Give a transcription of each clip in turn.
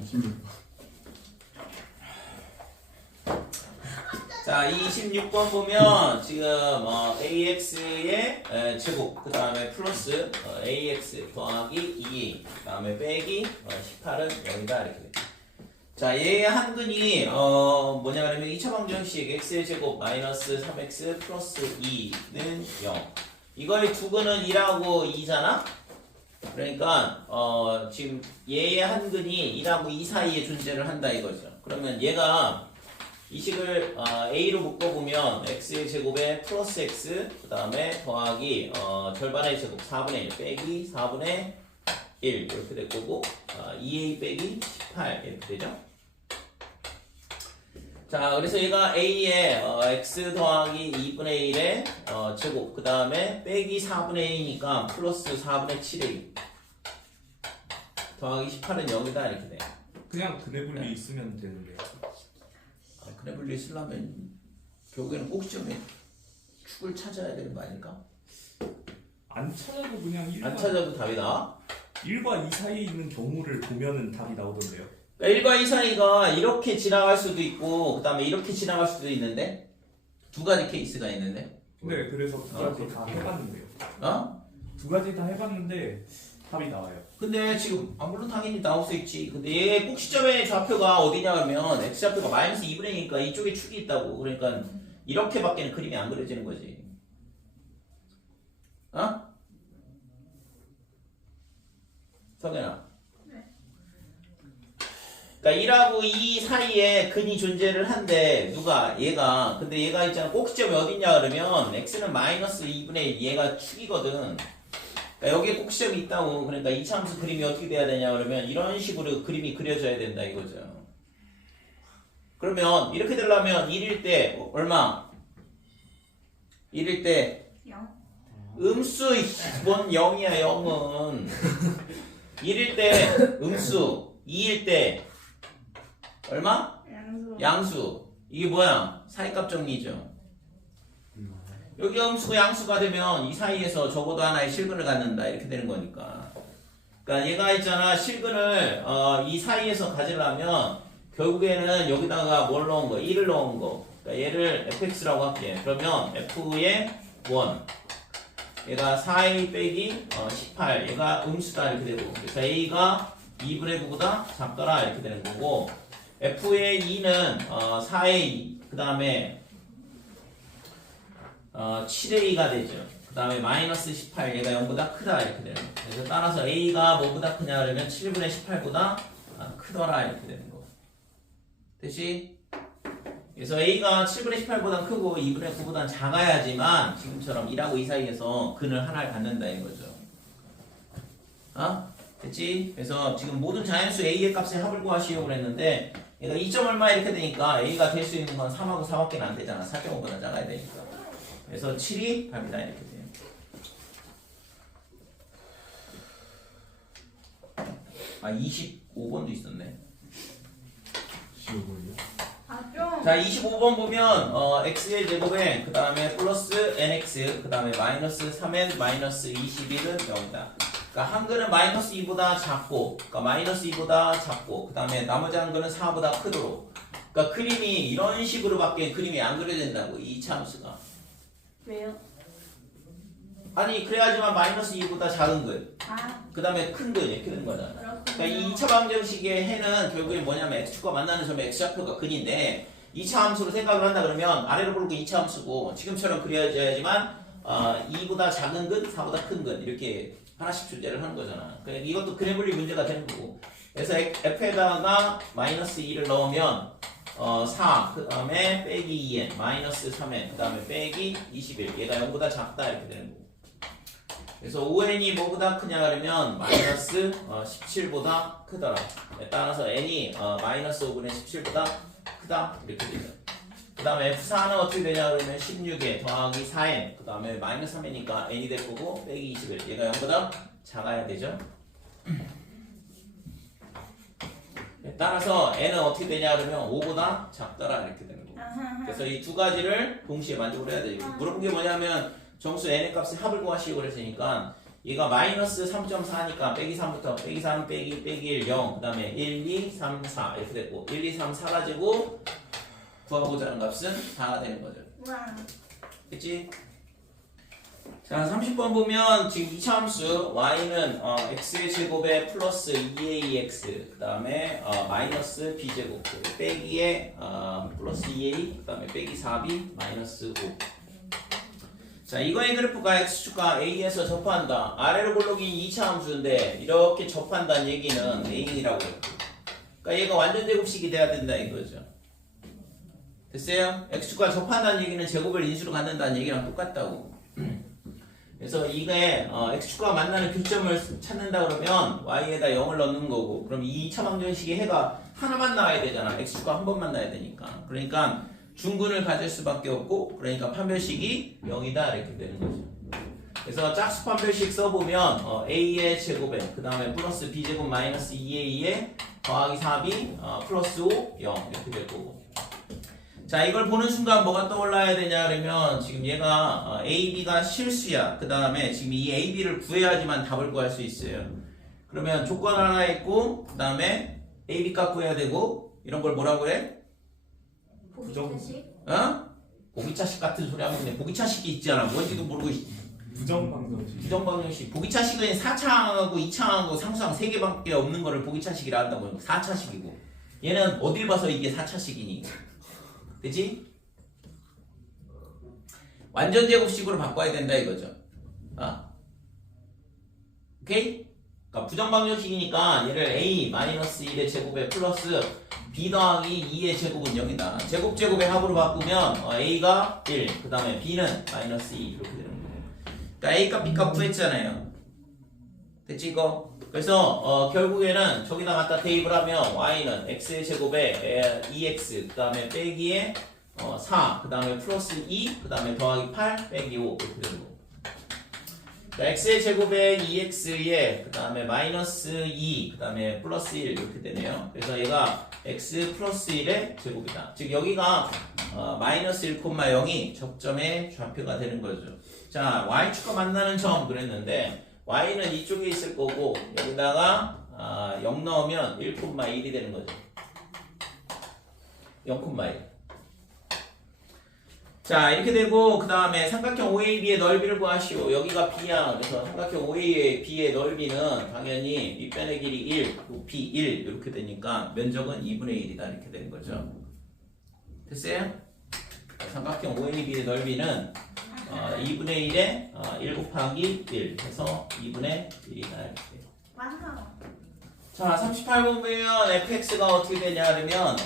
26번. 자, 26번 보면 지금 AX의 제곱, 그 다음에 플러스 AX 더하기 2A, 그 다음에 빼기 18은 0이다 이렇게 돼. 자, 얘의 한근이 뭐냐 그러면 2차 방정식 x의 제곱 마이너스 3x 플러스 2는 0. 이거의 두 근은 1하고 2잖아? 그러니까 지금 얘의 한근이 1하고 2 사이에 존재를 한다 이거죠. 그러면 얘가 이 식을 a로 묶어보면 x의 제곱에 플러스 x 그 다음에 더하기 절반의 제곱 4분의 1 빼기 4분의 1 이렇게 될 거고 2a 빼기 18 이렇게 되죠. 자, 그래서 얘가 a의 x 더하기 2분의 1의 제곱 그 다음에 빼기 4분의 1이니까 플러스 4분의 7a 더하기 18은 0이다 이렇게 돼요. 그냥 그래블리 있으면 되는데요. 그래블리 쓰려면 결국에는 꼭 시험에 축을 찾아야 되는 거 아닐까? 안 찾아도 그냥 1과, 안 찾아도 답이 나와? 1과 2 사이에 있는 경우를 보면은 답이 나오던데요. 1과 2 사이가 이렇게 지나갈 수도 있고 그 다음에 이렇게 지나갈 수도 있는데 두 가지 케이스가 있는데 네, 그래서 두 가지 다 해봤는데요. 두 가지 다 해봤는데 답이 나와요. 근데 지금 물론 당연히 나올 수 있지. 근데 얘 꼭 시점의 좌표가 어디냐면 x좌표가 마이너스 2분의 1이니까 이쪽에 축이 있다고. 그러니까 이렇게밖에는 그림이 안 그려지는 거지. 성현아. 그러니까 1하고 2 사이에 근이 존재를 한데 누가 얘가 근데 얘가 있잖아 꼭 시점이 어딨냐 그러면 x는 마이너스 2분의 1 얘가 축이거든. 그러니까 여기에 꼭 시점이 있다고. 그러니까 이차함수 그림이 어떻게 돼야 되냐 그러면 이런 식으로 그림이 그려져야 된다 이거죠. 그러면 이렇게 되려면 1일 때 얼마? 1일 때 0. 음수 뭔 0이야 0은 1일 때 음수 2일 때 얼마? 양수. 양수. 이게 뭐야? 사이값 정리죠. 여기 음수고 양수가 되면 이 사이에서 적어도 하나의 실근을 갖는다 이렇게 되는 거니까. 그러니까 얘가 있잖아 실근을 이 사이에서 가지려면 결국에는 여기다가 뭘 넣은 거? 1을 넣은 거. 그러니까 얘를 fx라고 할게. 그러면 f의 1 얘가 4a 빼기 18 얘가 음수다 이렇게 되고 그래서 a가 2분의 9보다 작더라 이렇게 되는 거고 f의 2는 4a 그 다음에 7a가 되죠. 그 다음에 마이너스 18 얘가 0보다 크다 이렇게 되는 거. 그래서 따라서 a가 뭐보다 크냐 그러면 7분의 18보다 크더라 이렇게 되는 거. 됐지? 그래서 a가 7분의 18보다 크고 2분의 9보다 작아야지만 지금처럼 1하고 2 사이에서 근을 하나를 갖는다 이거죠. 됐지? 그래서 지금 모든 자연수 a의 값의 합을 구하시려고 그랬는데 얘가 2점 얼마 이렇게 되니까 a가 될 수 있는 건 3하고 4밖에 안 되잖아. 4.5보다 작아야 되니까. 그래서 7이 답이다 이렇게 돼요. 아 25번도 있었네. 15번이요? 좀. 자 25번 보면 x의 제곱에 그 다음에 플러스 nx 그 다음에 마이너스 3n 마이너스 21은 0이다. 그러니까 한근은 마이너스 2보다 작고 그러니까 마이너스 2보다 작고 그 다음에 나머지 한근은 4보다 크도록 그러니까 그림이 이런 식으로밖에 그림이 안 그려진다고 이 참수가. 왜요? 아니 그래야지만 마이너스 2보다 작은 근 아, 그 다음에 큰 근 이렇게 되는 거잖아. 그렇군요. 그러니까 이 2차 방정식의 해는 결국에 뭐냐면 x축과 만나는 점의 x좌표가 근인데 2차 함수로 생각을 한다 그러면 아래로 볼고 2차 함수고 지금처럼 그려져야지만 2보다 작은 근, 4보다 큰 근 이렇게 하나씩 존재를 하는 거잖아. 그러니까 이것도 그래블리 문제가 되는 거고. 그래서 f에다가 마이너스 2를 넣으면 4, 그 다음에 빼기 2n, 마이너스 3n, 그 다음에 빼기 21 얘가 0보다 작다 이렇게 되는 거고. 그래서 5n이 뭐보다 크냐 그러면 마이너스 17보다 크더라. 따라서 n이 마이너스 5분의 17보다 크다 이렇게 되죠. 그 다음에 f4는 어떻게 되냐 그러면 16에 더하기 4n 그 다음에 마이너스 3이니까 n이 될 거고 빼기 21 얘가 0보다 작아야 되죠. 따라서 n은 어떻게 되냐 그러면 5보다 작더라 이렇게 되는 거고. 그래서 이 두 가지를 동시에 만족을 해야 되죠. 물어본 게 뭐냐면 정수 n의 값의 합을 구하시고 그랬으니까 얘가 마이너스 3.4니까 빼기 3부터 빼기 3 빼기 1 0 그 다음에 1 2 3 4 이렇게 됐고 1 2 3 4 가지고 구하고자 하는 값은 4가 되는 거죠. 와. 그치? 자 30번 보면 지금 2차 함수 y는 x의 제곱에 플러스 2ax 그 다음에 마이너스 b제곱 그리고 빼기에 플러스 2a 그 다음에 빼기 4b 마이너스 5. 자 이거의 그래프가 x축과 a에서 접한다. 아래로 볼록인 2차 함수인데 이렇게 접한다는 얘기는 a이라고 했고 그러니까 얘가 완전 제곱식이 돼야 된다 이거죠. 됐어요? x축과 접한다는 얘기는 제곱을 인수로 갖는다는 얘기랑 똑같다고. 그래서 이게 x축과 만나는 교점을 찾는다 그러면 y에다 0을 넣는 거고 그럼 이 2차 방정식의 해가 하나만 나와야 되잖아. x축과 한 번만 나야 되니까. 그러니까 중근을 가질 수밖에 없고 그러니까 판별식이 0이다 이렇게 되는 거죠. 그래서 짝수 판별식 써보면 a의 제곱에 그 다음에 플러스 b제곱 마이너스 2a에 더하기 4b 플러스 5 0 이렇게 될 거고. 자 이걸 보는 순간 뭐가 떠올라야 되냐 그러면 지금 얘가 AB가 실수야. 그 다음에 지금 이 AB를 구해야지만 답을 구할 수 있어요. 그러면 조건 하나 있고 그 다음에 AB 값 구해야 되고 이런 걸 뭐라고 해? 보기차식? 보기차식 같은 소리 하면 돼. 보기차식이 있잖아. 뭔지도 모르고 부정방정식. 부정방정식. 보기차식은 4차항하고 2차항하고 상수항 3개밖에 없는 거를 보기차식이라 한다고. 4차식이고 얘는 어딜 봐서 이게 4차식이니? 그치? 완전 제곱식으로 바꿔야 된다 이거죠. 오케이? 그러니까 부정방정식이니까 얘를 a 마이너스 1의 제곱에 플러스 b 더하기 2의 제곱은 0이다. 제곱의 합으로 바꾸면 a가 1, 그 다음에 b는 마이너스 2 이렇게 되는 거예요. 그러니까 a 값, b 값 구했잖아요. 됐지 이거? 그래서 결국에는 저기다 갖다 대입을 하면 y는 x의 제곱에 2x 그 다음에 빼기에 4 그 다음에 플러스 2 그 다음에 더하기 8 빼기 5 이렇게 되는 거고. x의 제곱에 2x에 그 다음에 마이너스 2 그 다음에 플러스 1 이렇게 되네요. 그래서 얘가 x 플러스 1의 제곱이다. 즉 여기가 마이너스 1,0이 접점의 좌표가 되는 거죠. 자 y축과 만나는 점 그랬는데 y는 이쪽에 있을 거고 여기다가 0 넣으면 1,1이 되는 거죠. 0,1. 자 이렇게 되고 그 다음에 삼각형 OAB의 넓이를 구하시오. 여기가 B야. 그래서 삼각형 OAB의 넓이는 당연히 밑변의 길이 1, 높이 1 이렇게 되니까 면적은 2분의 1이다 이렇게 되는 거죠. 됐어요? 삼각형 OAB의 넓이는 2분의 1에 1 곱하기 1 해서 2분의 1이다 이렇게. 완성. 자 38번 보면 fx가 어떻게 되냐 하면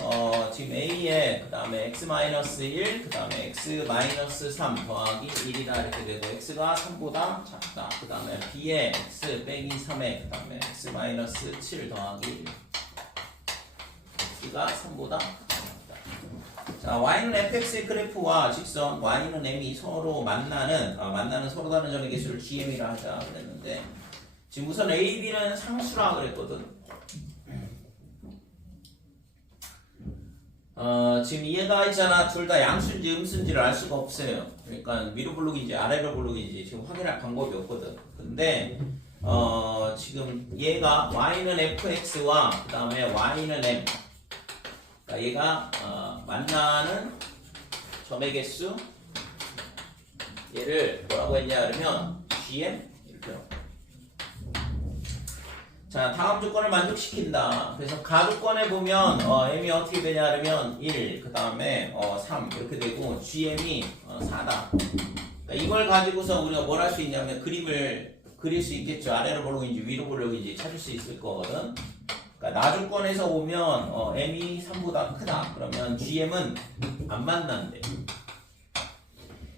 지금 a에 그 다음에 x-1 그 다음에 x-3 더하기 1이다 이렇게 되고 x가 3보다 작다. 그 다음에 b에 x 빼기 3에 그 다음에 x-7 더하기 1 x가 3보다 작다. 자 y는 fx의 그래프와 직선 y는 m이 서로 만나는 서로 다른 점의 개수를 gm이라 하자 그랬는데 지금 우선 a, b는 상수라 그랬거든. 지금 얘가 있잖아. 둘 다 양수인지 음수인지를 알 수가 없어요. 그러니까 위로 블록인지 아래로 블록인지 지금 확인할 방법이 없거든. 근데 지금 얘가 y는 fx와 그 다음에 y는 m 그러니까 얘가 만나는 점의 개수 얘를 뭐라고 했냐 그러면 gm 이렇게. 자 다음 조건을 만족시킨다. 그래서 가조건에 보면 m이 어떻게 되냐 하면 1, 그 다음에 3 이렇게 되고 gm이 4다. 그러니까 이걸 가지고서 우리가 뭘 할 수 있냐면 그림을 그릴 수 있겠죠. 아래로 볼록인지 위로 볼록인지 찾을 수 있을 거거든. 그러니까 나조건에서 보면 m이 3보다 크다. 그러면 gm은 안 만난대.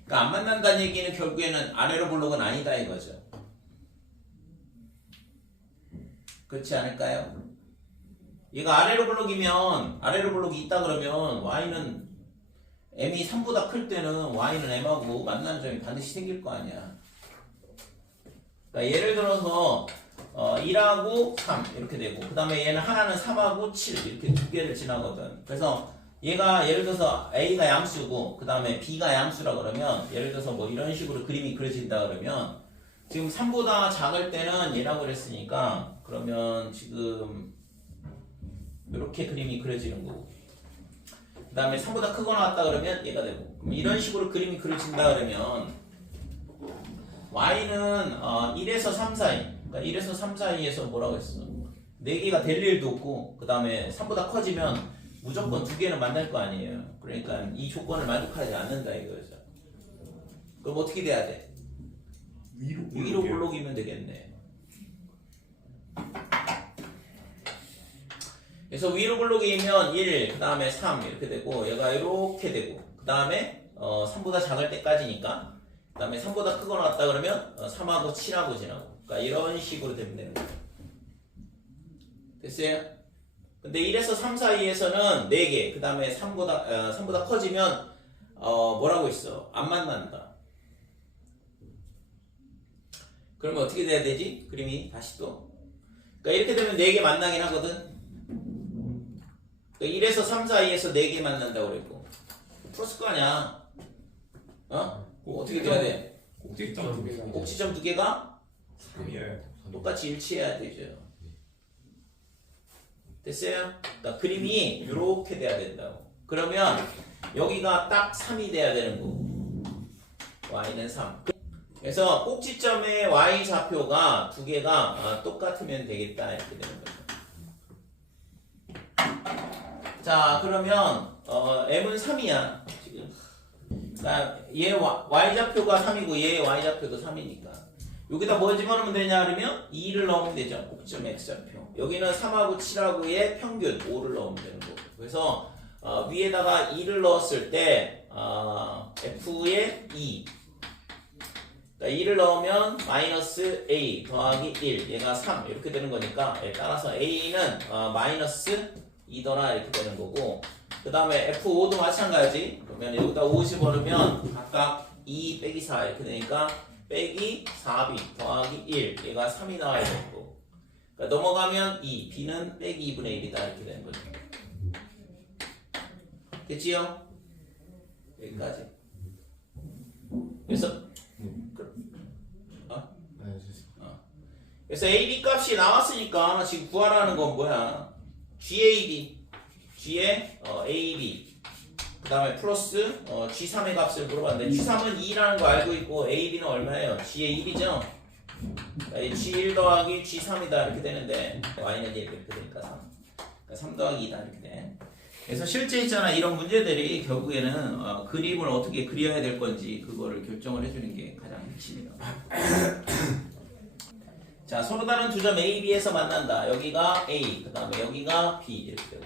그러니까 안 만난다는 얘기는 결국에는 아래로 볼록은 아니다 이거죠. 그렇지 않을까요? 얘가 아래로 블록이 있다 그러면 y는 m이 3보다 클 때는 y는 m하고 만나는 점이 반드시 생길 거 아니야. 그러니까 예를 들어서 1하고 3 이렇게 되고 그 다음에 얘는 하나는 3하고 7 이렇게 두 개를 지나거든. 그래서 얘가 예를 들어서 a가 양수고 그 다음에 b가 양수라 그러면 예를 들어서 뭐 이런 식으로 그림이 그려진다 그러면 지금 3보다 작을 때는 얘라고 그랬으니까 그러면 지금 이렇게 그림이 그려지는 거고 그 다음에 3보다 크거나 같다 그러면 얘가 되고 그럼 이런 식으로 그림이 그려진다 그러면 y는 1에서 3 사이 그러니까 1에서 3 사이에서 뭐라고 했어 4개가 될 일도 없고 그 다음에 3보다 커지면 무조건 2개는 만날 거 아니에요. 그러니까 이 조건을 만족하지 않는다 이거죠. 그럼 어떻게 돼야 돼? 위로 볼록이면 되겠네. 그래서 위로 볼록이면 1, 그 다음에 3 이렇게 되고 얘가 이렇게 되고 그 다음에 3보다 작을 때까지니까 그 다음에 3보다 크거나 같다 그러면 3하고 7하고 지나고 그러니까 이런 식으로 되면 되는 거예요. 됐어요? 근데 1에서 3 사이에서는 4개 그 다음에 3보다 커지면 뭐라고 있어? 안 만난다. 그러면 어떻게 돼야 되지? 그림이 다시 또 그러니까 이렇게 되면 4개 만나긴 하거든. 그러니까 1에서 3 사이에서 4개 만난다고 그랬고 풀었을 거 아니야. 어떻게 돼야 돼? 꼭지점 2개가 3이에요. 똑같이 일치해야 되죠. 됐어요? 그러니까 그림이 이렇게 돼야 된다고. 그러면 여기가 딱 3이 돼야 되는 거고 y는 3. 그래서 꼭지점의 y 좌표가 2개가 똑같으면 되겠다 이렇게 되는 거죠. 자 그러면 m은 3이야 지금. 그러니까 얘 y 좌표가 3이고 얘 y 좌표도 3이니까 여기다 뭐 집어넣으면 되냐 그러면 2를 넣으면 되죠. 꼭지점 x 좌표. 여기는 3하고 7하고의 평균 5를 넣으면 되는 거고. 그래서 위에다가 2를 넣었을 때 f의 2 그러니까 2를 넣으면 마이너스 a 더하기 1 얘가 3 이렇게 되는 거니까 따라서 a는 마이너스 2더라 이렇게 되는 거고 그 다음에 f5도 마찬가지. 그러면 여기다 5 집어넣으면 각각 2 빼기 4 이렇게 되니까 빼기 4b 더하기 1 얘가 3이 나와야 되고 그러니까 넘어가면 2 b는 빼기 2분의 1이다 이렇게 되는 거죠. 됐지요? 여기까지. 그래서 AB 값이 나왔으니까 지금 구하라는 건 뭐야? GAB G의 AB 그 다음에 플러스 G3의 값을 물어봤는데 G3은 2라는 거 알고 있고 AB는 얼마예요? G의 1이죠? G1 더하기 G3이다 이렇게 되는데 Y는 이렇게 되니까 3 그러니까 3 더하기 2다 이렇게 돼. 그래서 실제 있잖아 이런 문제들이 결국에는 그림을 어떻게 그려야 될 건지 그거를 결정을 해주는 게 가장 핵심이다. 자 서로 다른 두 점 A, B에서 만난다. 여기가 A, 그 다음에 여기가 B 이렇게 되고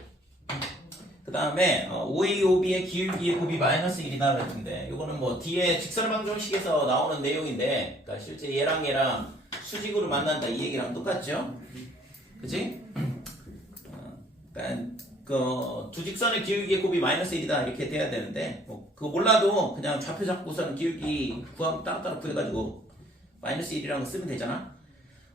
그 다음에 OA, OB의 기울기의 곱이 마이너스 1이다 그랬는데 이거는 뭐 뒤에 직선방정식에서 나오는 내용인데 그러니까 실제 얘랑 얘랑 수직으로 만난다 이 얘기랑 똑같죠? 그치? 그러니까 두 직선의 기울기의 곱이 마이너스 1이다 이렇게 돼야 되는데 뭐 그거 몰라도 그냥 좌표 잡고서는 기울기 구하면 따로따로 구해가지고 마이너스 1이라고 쓰면 되잖아.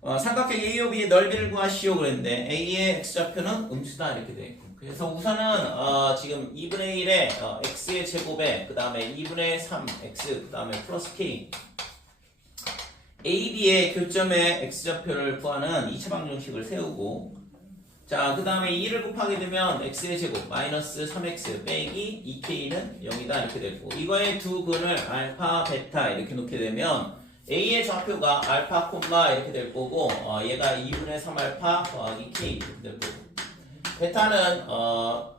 삼각형 AOB의 넓이를 구하시오 그랬는데 A의 x좌표는 음수다 이렇게 돼 있고 그래서 우선은 지금 2분의 1의 x의 제곱에 그 다음에 2분의 3x 그 다음에 플러스 k AB의 교점의 x좌표를 구하는 2차 방정식을 세우고 자 그 다음에 2를 곱하게 되면 x의 제곱 마이너스 3x 빼기 2k는 0이다 이렇게 되고 이거의 두 근을 알파 베타 이렇게 놓게 되면 A의 좌표가 알파 콤마 이렇게 될 거고 얘가 2분의 3 알파 더하기 K 이렇게 될 거고 베타는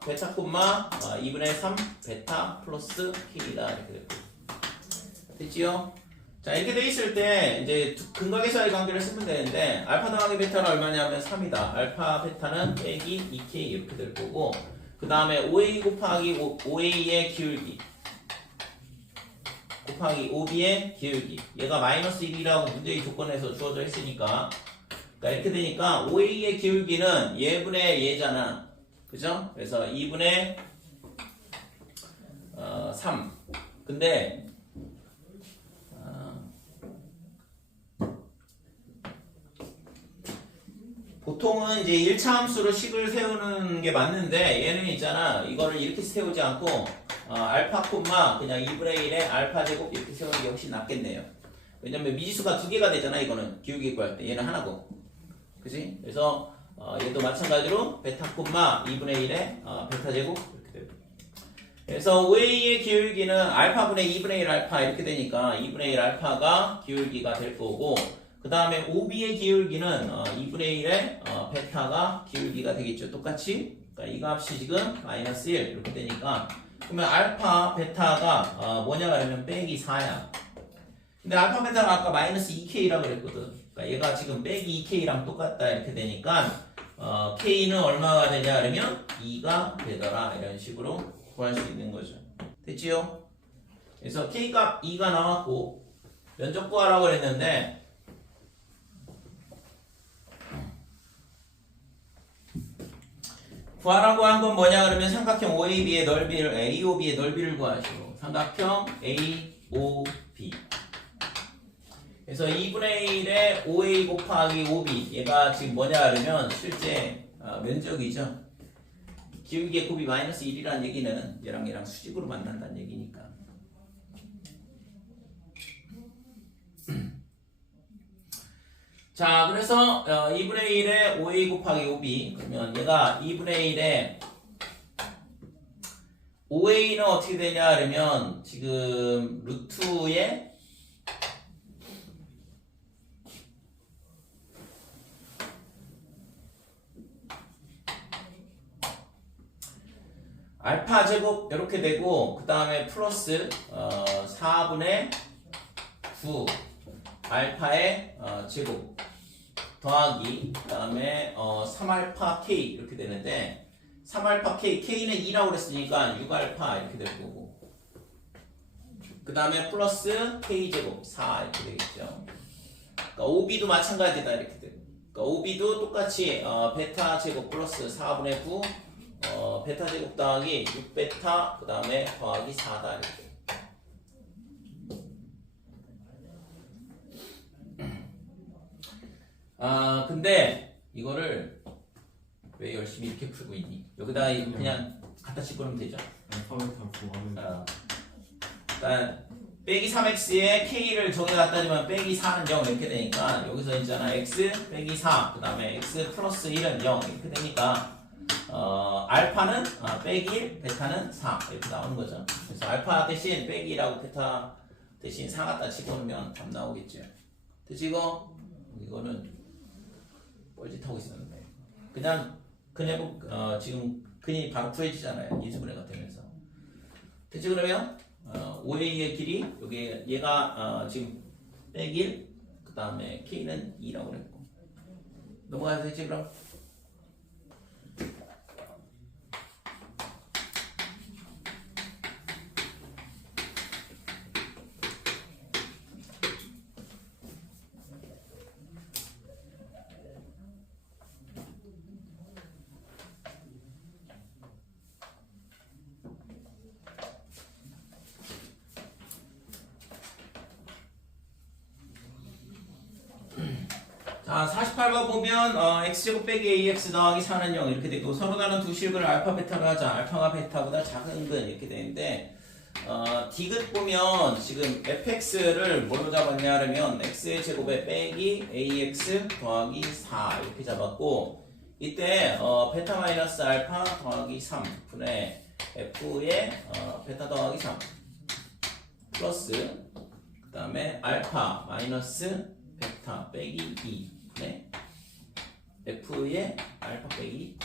베타 콤마 2분의 3 베타 플러스 K다 이렇게 될 거고 됐지요? 자 이렇게 돼 있을 때 이제 근각에서의 관계를 쓰면 되는데 알파 더하기 베타는 얼마냐면 3이다 알파 베타는 빼기 2K 이렇게 될 거고 그 다음에 OA 곱하기 OA의 기울기 곱하기 OB의 기울기 얘가 마이너스 1이라고 문제의 조건에서 주어져 있으니까 그러니까 이렇게 되니까 OA의 기울기는 얘분의 얘잖아 그죠? 그래서 2분의 3 근데 보통은 이제 1차 함수로 식을 세우는 게 맞는데 얘는 있잖아 이거를 이렇게 세우지 않고 알파 콤마 그냥 2분의 1의 알파 제곱 이렇게 세우는 게 훨씬 낫겠네요. 왜냐면 미지수가 두 개가 되잖아. 이거는 기울기 구할 때 얘는 하나고, 그지? 그래서 얘도 마찬가지로 베타 콤마 2분의 1의 베타 제곱 이렇게 되고. 그래서 OA의 기울기는 알파분의 2분의 1 알파 이렇게 되니까 2분의 1 알파가 기울기가 될 거고, 그 다음에 OB의 기울기는 2분의 1의 베타가 기울기가 되겠죠. 똑같이. 그러니까 이 값이 지금 마이너스 1 이렇게 되니까, 그러면 알파 베타가 뭐냐 하면 빼기 4야. 근데 알파 베타가 아까 마이너스 2K라고 그랬거든. 그러니까 얘가 지금 빼기 2K랑 똑같다 이렇게 되니까 K는 얼마가 되냐 그러면 2가 되더라. 이런 식으로 구할 수 있는 거죠. 됐지요? 그래서 K값 2가 나왔고 면적 구하라고 그랬는데, 구하라고 한 건 뭐냐 그러면 삼각형 OAB의 넓이를 AOB의 넓이를 구하시고, 삼각형 AOB. 그래서 2분의 1의 OA 곱하기 OB, 얘가 지금 뭐냐 그러면 실제 면적이죠. 기울기의 곱이 마이너스 1이라는 얘기는 얘랑 수직으로 만난다는 얘기니까. 자, 그래서 2분의 1의 OA 곱하기 OB, 그러면 얘가 2분의 1의 OA는 어떻게 되냐 그러면 지금 루트의 알파 제곱 이렇게 되고, 그 다음에 플러스 4분의 9 알파의 제곱 더하기, 그 다음에 3알파 K 이렇게 되는데, 3알파 K, K는 2라고 그랬으니까 6알파 이렇게 될 거고, 그 다음에 플러스 K 제곱 4 이렇게 되겠죠. 그러니까 OB도 마찬가지다 이렇게 되고, 그러니까 OB도 똑같이 베타 제곱 플러스 4분의 9 베타 제곱 더하기 6베타 그 다음에 더하기 4다 이렇게. 근데 이거를 왜 열심히 이렇게 풀고 있니? 여기다가 그냥 갖다 집어넣으면 되죠. 일단 빼기 3x에 k를 저기 갖다 주면 빼기 4는 0 이렇게 되니까, 여기서 있잖아 x 빼기 4 그 다음에 x 플러스 1은 0 이렇게 되니까 알파는 빼기 1, 베타는 4 이렇게 나오는 거죠. 그래서 알파 대신 빼기 1하고 베타 대신 4 갖다 집어넣으면 답 나오겠죠. 그치 이거는 뻘짓하고 있었는데 그냥 지금 근이 바로 구해지잖아요. 인수분해가 되면서. 그치 그러면 OA의 길이 여기 얘가 지금 빼기 1, 그 다음에 K는 2라고 그랬고, 넘어가야 되지 그럼? 자, 48번 보면 x제곱 빼기 ax 더하기 4는 0 이렇게 되고, 서로 다른 두 식을 알파 베타로 하자. 알파가 베타보다 작은 근 이렇게 되는데, 디귿 보면 지금 fx를 뭘로 잡았냐 하면 x의 제곱에 빼기 ax 더하기 4 이렇게 잡았고, 이때 베타 마이너스 알파 더하기 3 분의 f의 베타 더하기 3 플러스 그 다음에 알파 마이너스 베타 빼기 2 분의 f의 알파 빼기,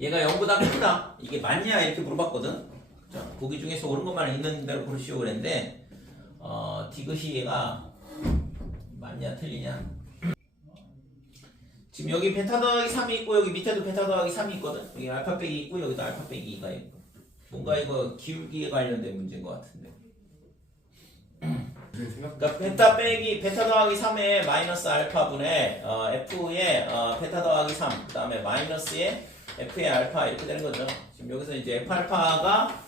얘가 0보다 크다. 이게 맞냐 이렇게 물어봤거든. 자, 보기 중에서 옳은 것만 있는 대로 고르시오 그랬는데, 디귿이 얘가 맞냐 틀리냐. 지금 여기 베타 더하기 3이 있고 여기 밑에도 베타 더하기 3이 있거든. 여기 알파 빼기 있고 여기도 알파 빼기 2가 있고, 뭔가 이거 기울기에 관련된 문제인 것 같은데. 그러니까 베타 더하기 3의 마이너스 알파 분의 f의 베타 더하기 3 그 다음에 마이너스의 f의 알파 이렇게 되는 거죠. 지금 여기서 이제 f 알파가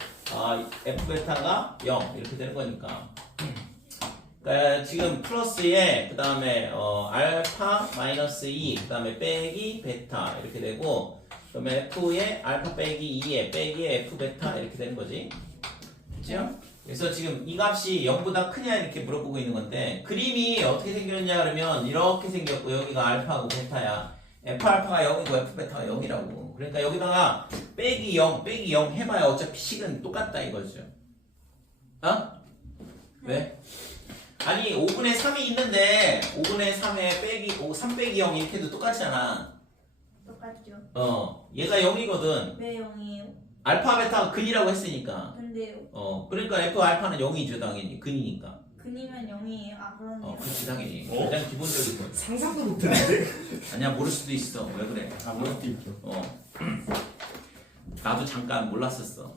f 베타가 0 이렇게 되는 거니까, 그러니까 지금 플러스에 그 다음에 알파 마이너스 2 그 다음에 빼기 베타 이렇게 되고, 그러면 f의 알파 빼기 2에 빼기의 f 베타 이렇게 되는 거지. 그죠? 그래서 지금 이 값이 0보다 크냐 이렇게 물어보고 있는 건데 그림이 어떻게 생겼냐 그러면 이렇게 생겼고 여기가 알파고 베타야. F알파가 0이고 F베타가 0이라고. 그러니까 여기다가 빼기 0 해봐야 어차피 식은 똑같다 이거죠. 어? 왜? 아니 5분의 3이 있는데 5분의 3에 빼기 3 빼기 0 이렇게 해도 똑같잖아. 똑같죠. 얘가 0이거든. 왜 0이에요? 알파 베타가 근이라고 했으니까. 근데요. 그러니까 F 알파는 0이죠 당연히 근이니까. 근이면 0이에요. 아 그러네요. 그렇지 당연히. 가장 기본적인 거. 상상도 못했는데. 아니야 모를 수도 있어. 왜 그래? 아 모를 수도 있죠. 나도 잠깐 몰랐었어.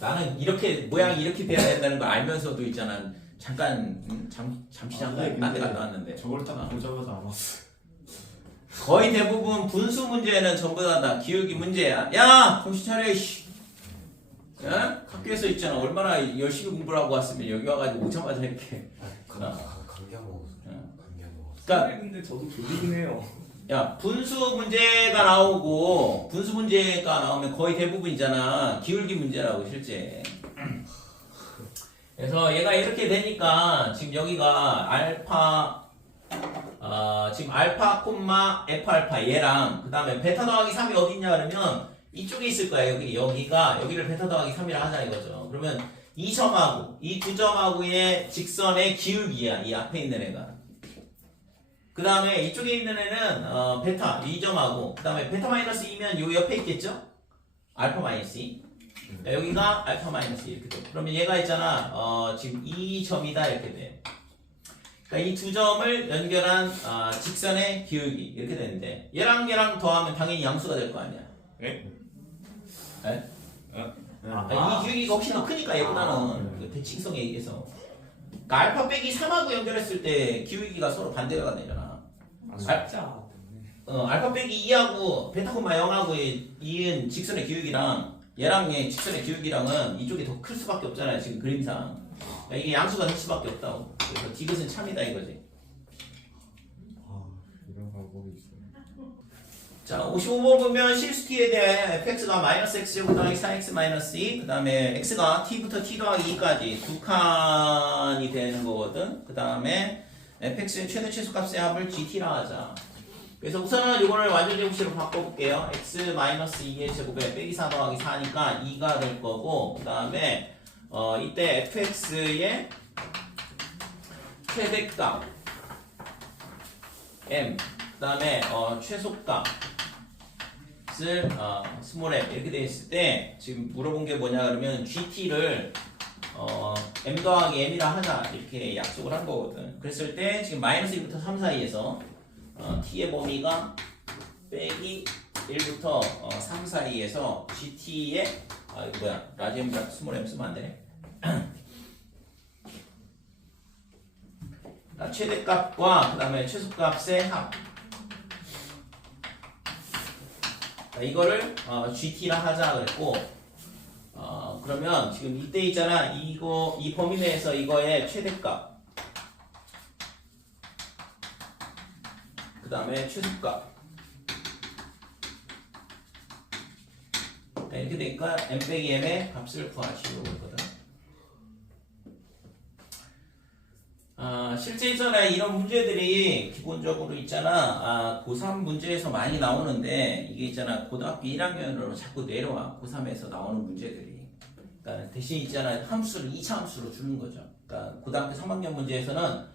나는 이렇게 모양이 이렇게 돼야 된다는 걸 알면서도 있잖아. 잠깐 잠시 잠깐 딴 데 갔다 왔는데. 저걸 딱 보자마자 알았어. 거의 대부분 분수 문제는 전부 다 기울기 문제야. 야 정신 차려 이씨. 야? 학교에서 있잖아. 얼마나 열심히 공부를 하고 왔으면 여기 와가지고 오자마자 이렇게. 감기한 거 먹었어요. 그러니까 근데 저도 졸리긴 해요. 야 분수 문제가 나오고 분수 문제가 나오면 거의 대부분이잖아. 기울기 문제라고 실제. 그래서 얘가 이렇게 되니까 지금 여기가 알파 지금 알파 콤마 F 알파 얘랑 그 다음에 베타 더하기 3이 어디 있냐 그러면 이쪽에 있을 거야. 여기를 베타 더하기 3이라 하자 이거죠. 그러면 이 점하고 이 두 점하고의 직선의 기울기야. 이 앞에 있는 애가. 그 다음에 이쪽에 있는 애는 베타 이 점하고 그 다음에 베타 마이너스 2면 요 옆에 있겠죠? 알파 마이너스 2. 여기가 알파 마이너스 2 이렇게 돼. 그러면 얘가 있잖아. 지금 이 점이다 이렇게 돼. 그러니까 이 두 점을 연결한 직선의 기울기 이렇게 되는데 얘랑 더하면 당연히 양수가 될 거 아니야. 네? 네? 아, 이 기울기가 훨씬 더 크니까 얘보다는 그 대칭성에 의해서. 그러니까 알파 빼기 3하고 연결했을 때 기울기가 서로 반대가 되잖아. 진짜. 알파 빼기 2하고 베타 콤마 0하고 이은 직선의 기울기랑 얘랑 얘 직선의 기울기랑은 이쪽이 더 클 수밖에 없잖아요. 지금 그림상. 그러니까 이게 양수가 될 수밖에 없다고. 그래서 디귿은 참이다 이거지. 이런 방법이 있어요. 자, 55번 보면 실수t에 대해 fx가 마이너스 x제곱 더하기 4x 마이너스 2, 그 다음에 x가 t부터 t 더하기 2까지 두 칸이 되는 거거든. 그 다음에 fx의 최대 최소값의 합을 gt라 하자. 그래서 우선은 이거를 완전 제곱식으로 바꿔볼게요. x 마이너스 2의 제곱에 빼기 4 더하기 4니까 2가 될 거고, 그 다음에 이때 fx의 최대값 m, 그 다음에 최소값 을 스몰 m 이렇게 되어 있을 때 지금 물어본 게 뭐냐 그러면 gt를 m 더하기 m이라 하자 이렇게 약속을 한 거거든. 그랬을 때 지금 마이너스 1부터 3 사이에서 t의 범위가 빼기 1부터 3 사이에서 gt의 이거 뭐야 라지 m이랑 스몰 m 쓰면 안 되네. 최대값과 그 다음에 최소값의 합. 이거를 GT라 하자 그랬고 그러면 지금 이때 있잖아 이 범위 내에서 이거의 최대값 그 다음에 최소값 이렇게 되니까 m 빼기 m의 값을 구하시려고 했거든. 실제 있잖아 이런 문제들이 기본적으로 있잖아 고3 문제에서 많이 나오는데 이게 있잖아 고등학교 1학년으로 자꾸 내려와 고3에서 나오는 문제들이. 그러니까 대신 있잖아 함수를 2차 함수로 주는 거죠. 그러니까 고등학교 3학년 문제에서는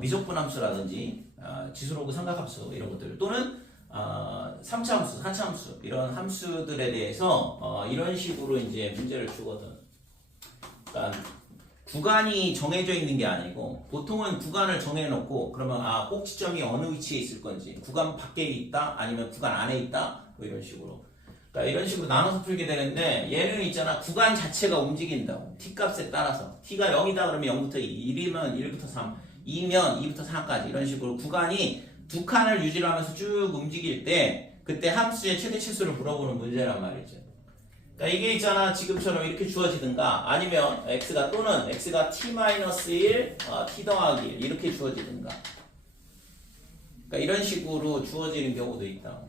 미적분 함수라든지 지수로그 삼각함수 이런 것들 또는 3차 함수, 4차 함수 이런 함수들에 대해서 이런 식으로 이제 문제를 주거든. 그러니까 구간이 정해져 있는 게 아니고 보통은 구간을 정해놓고 그러면 꼭지점이 어느 위치에 있을 건지 구간 밖에 있다 아니면 구간 안에 있다 뭐 이런 식으로. 그러니까 이런 식으로 나눠서 풀게 되는데 얘는 있잖아 구간 자체가 움직인다고 t값에 따라서 t가 0이다 그러면 0부터 2, 1이면 1부터 3, 2면 2부터 4까지 이런 식으로 구간이 두 칸을 유지를 하면서 쭉 움직일 때 그때 함수의 최대 치수를 물어보는 문제란 말이죠. 그러니까 이게 있잖아 지금처럼 이렇게 주어지든가 아니면 x가 또는 x가 t-1 t 더하기 1 이렇게 주어지든가. 그러니까 이런 식으로 주어지는 경우도 있다.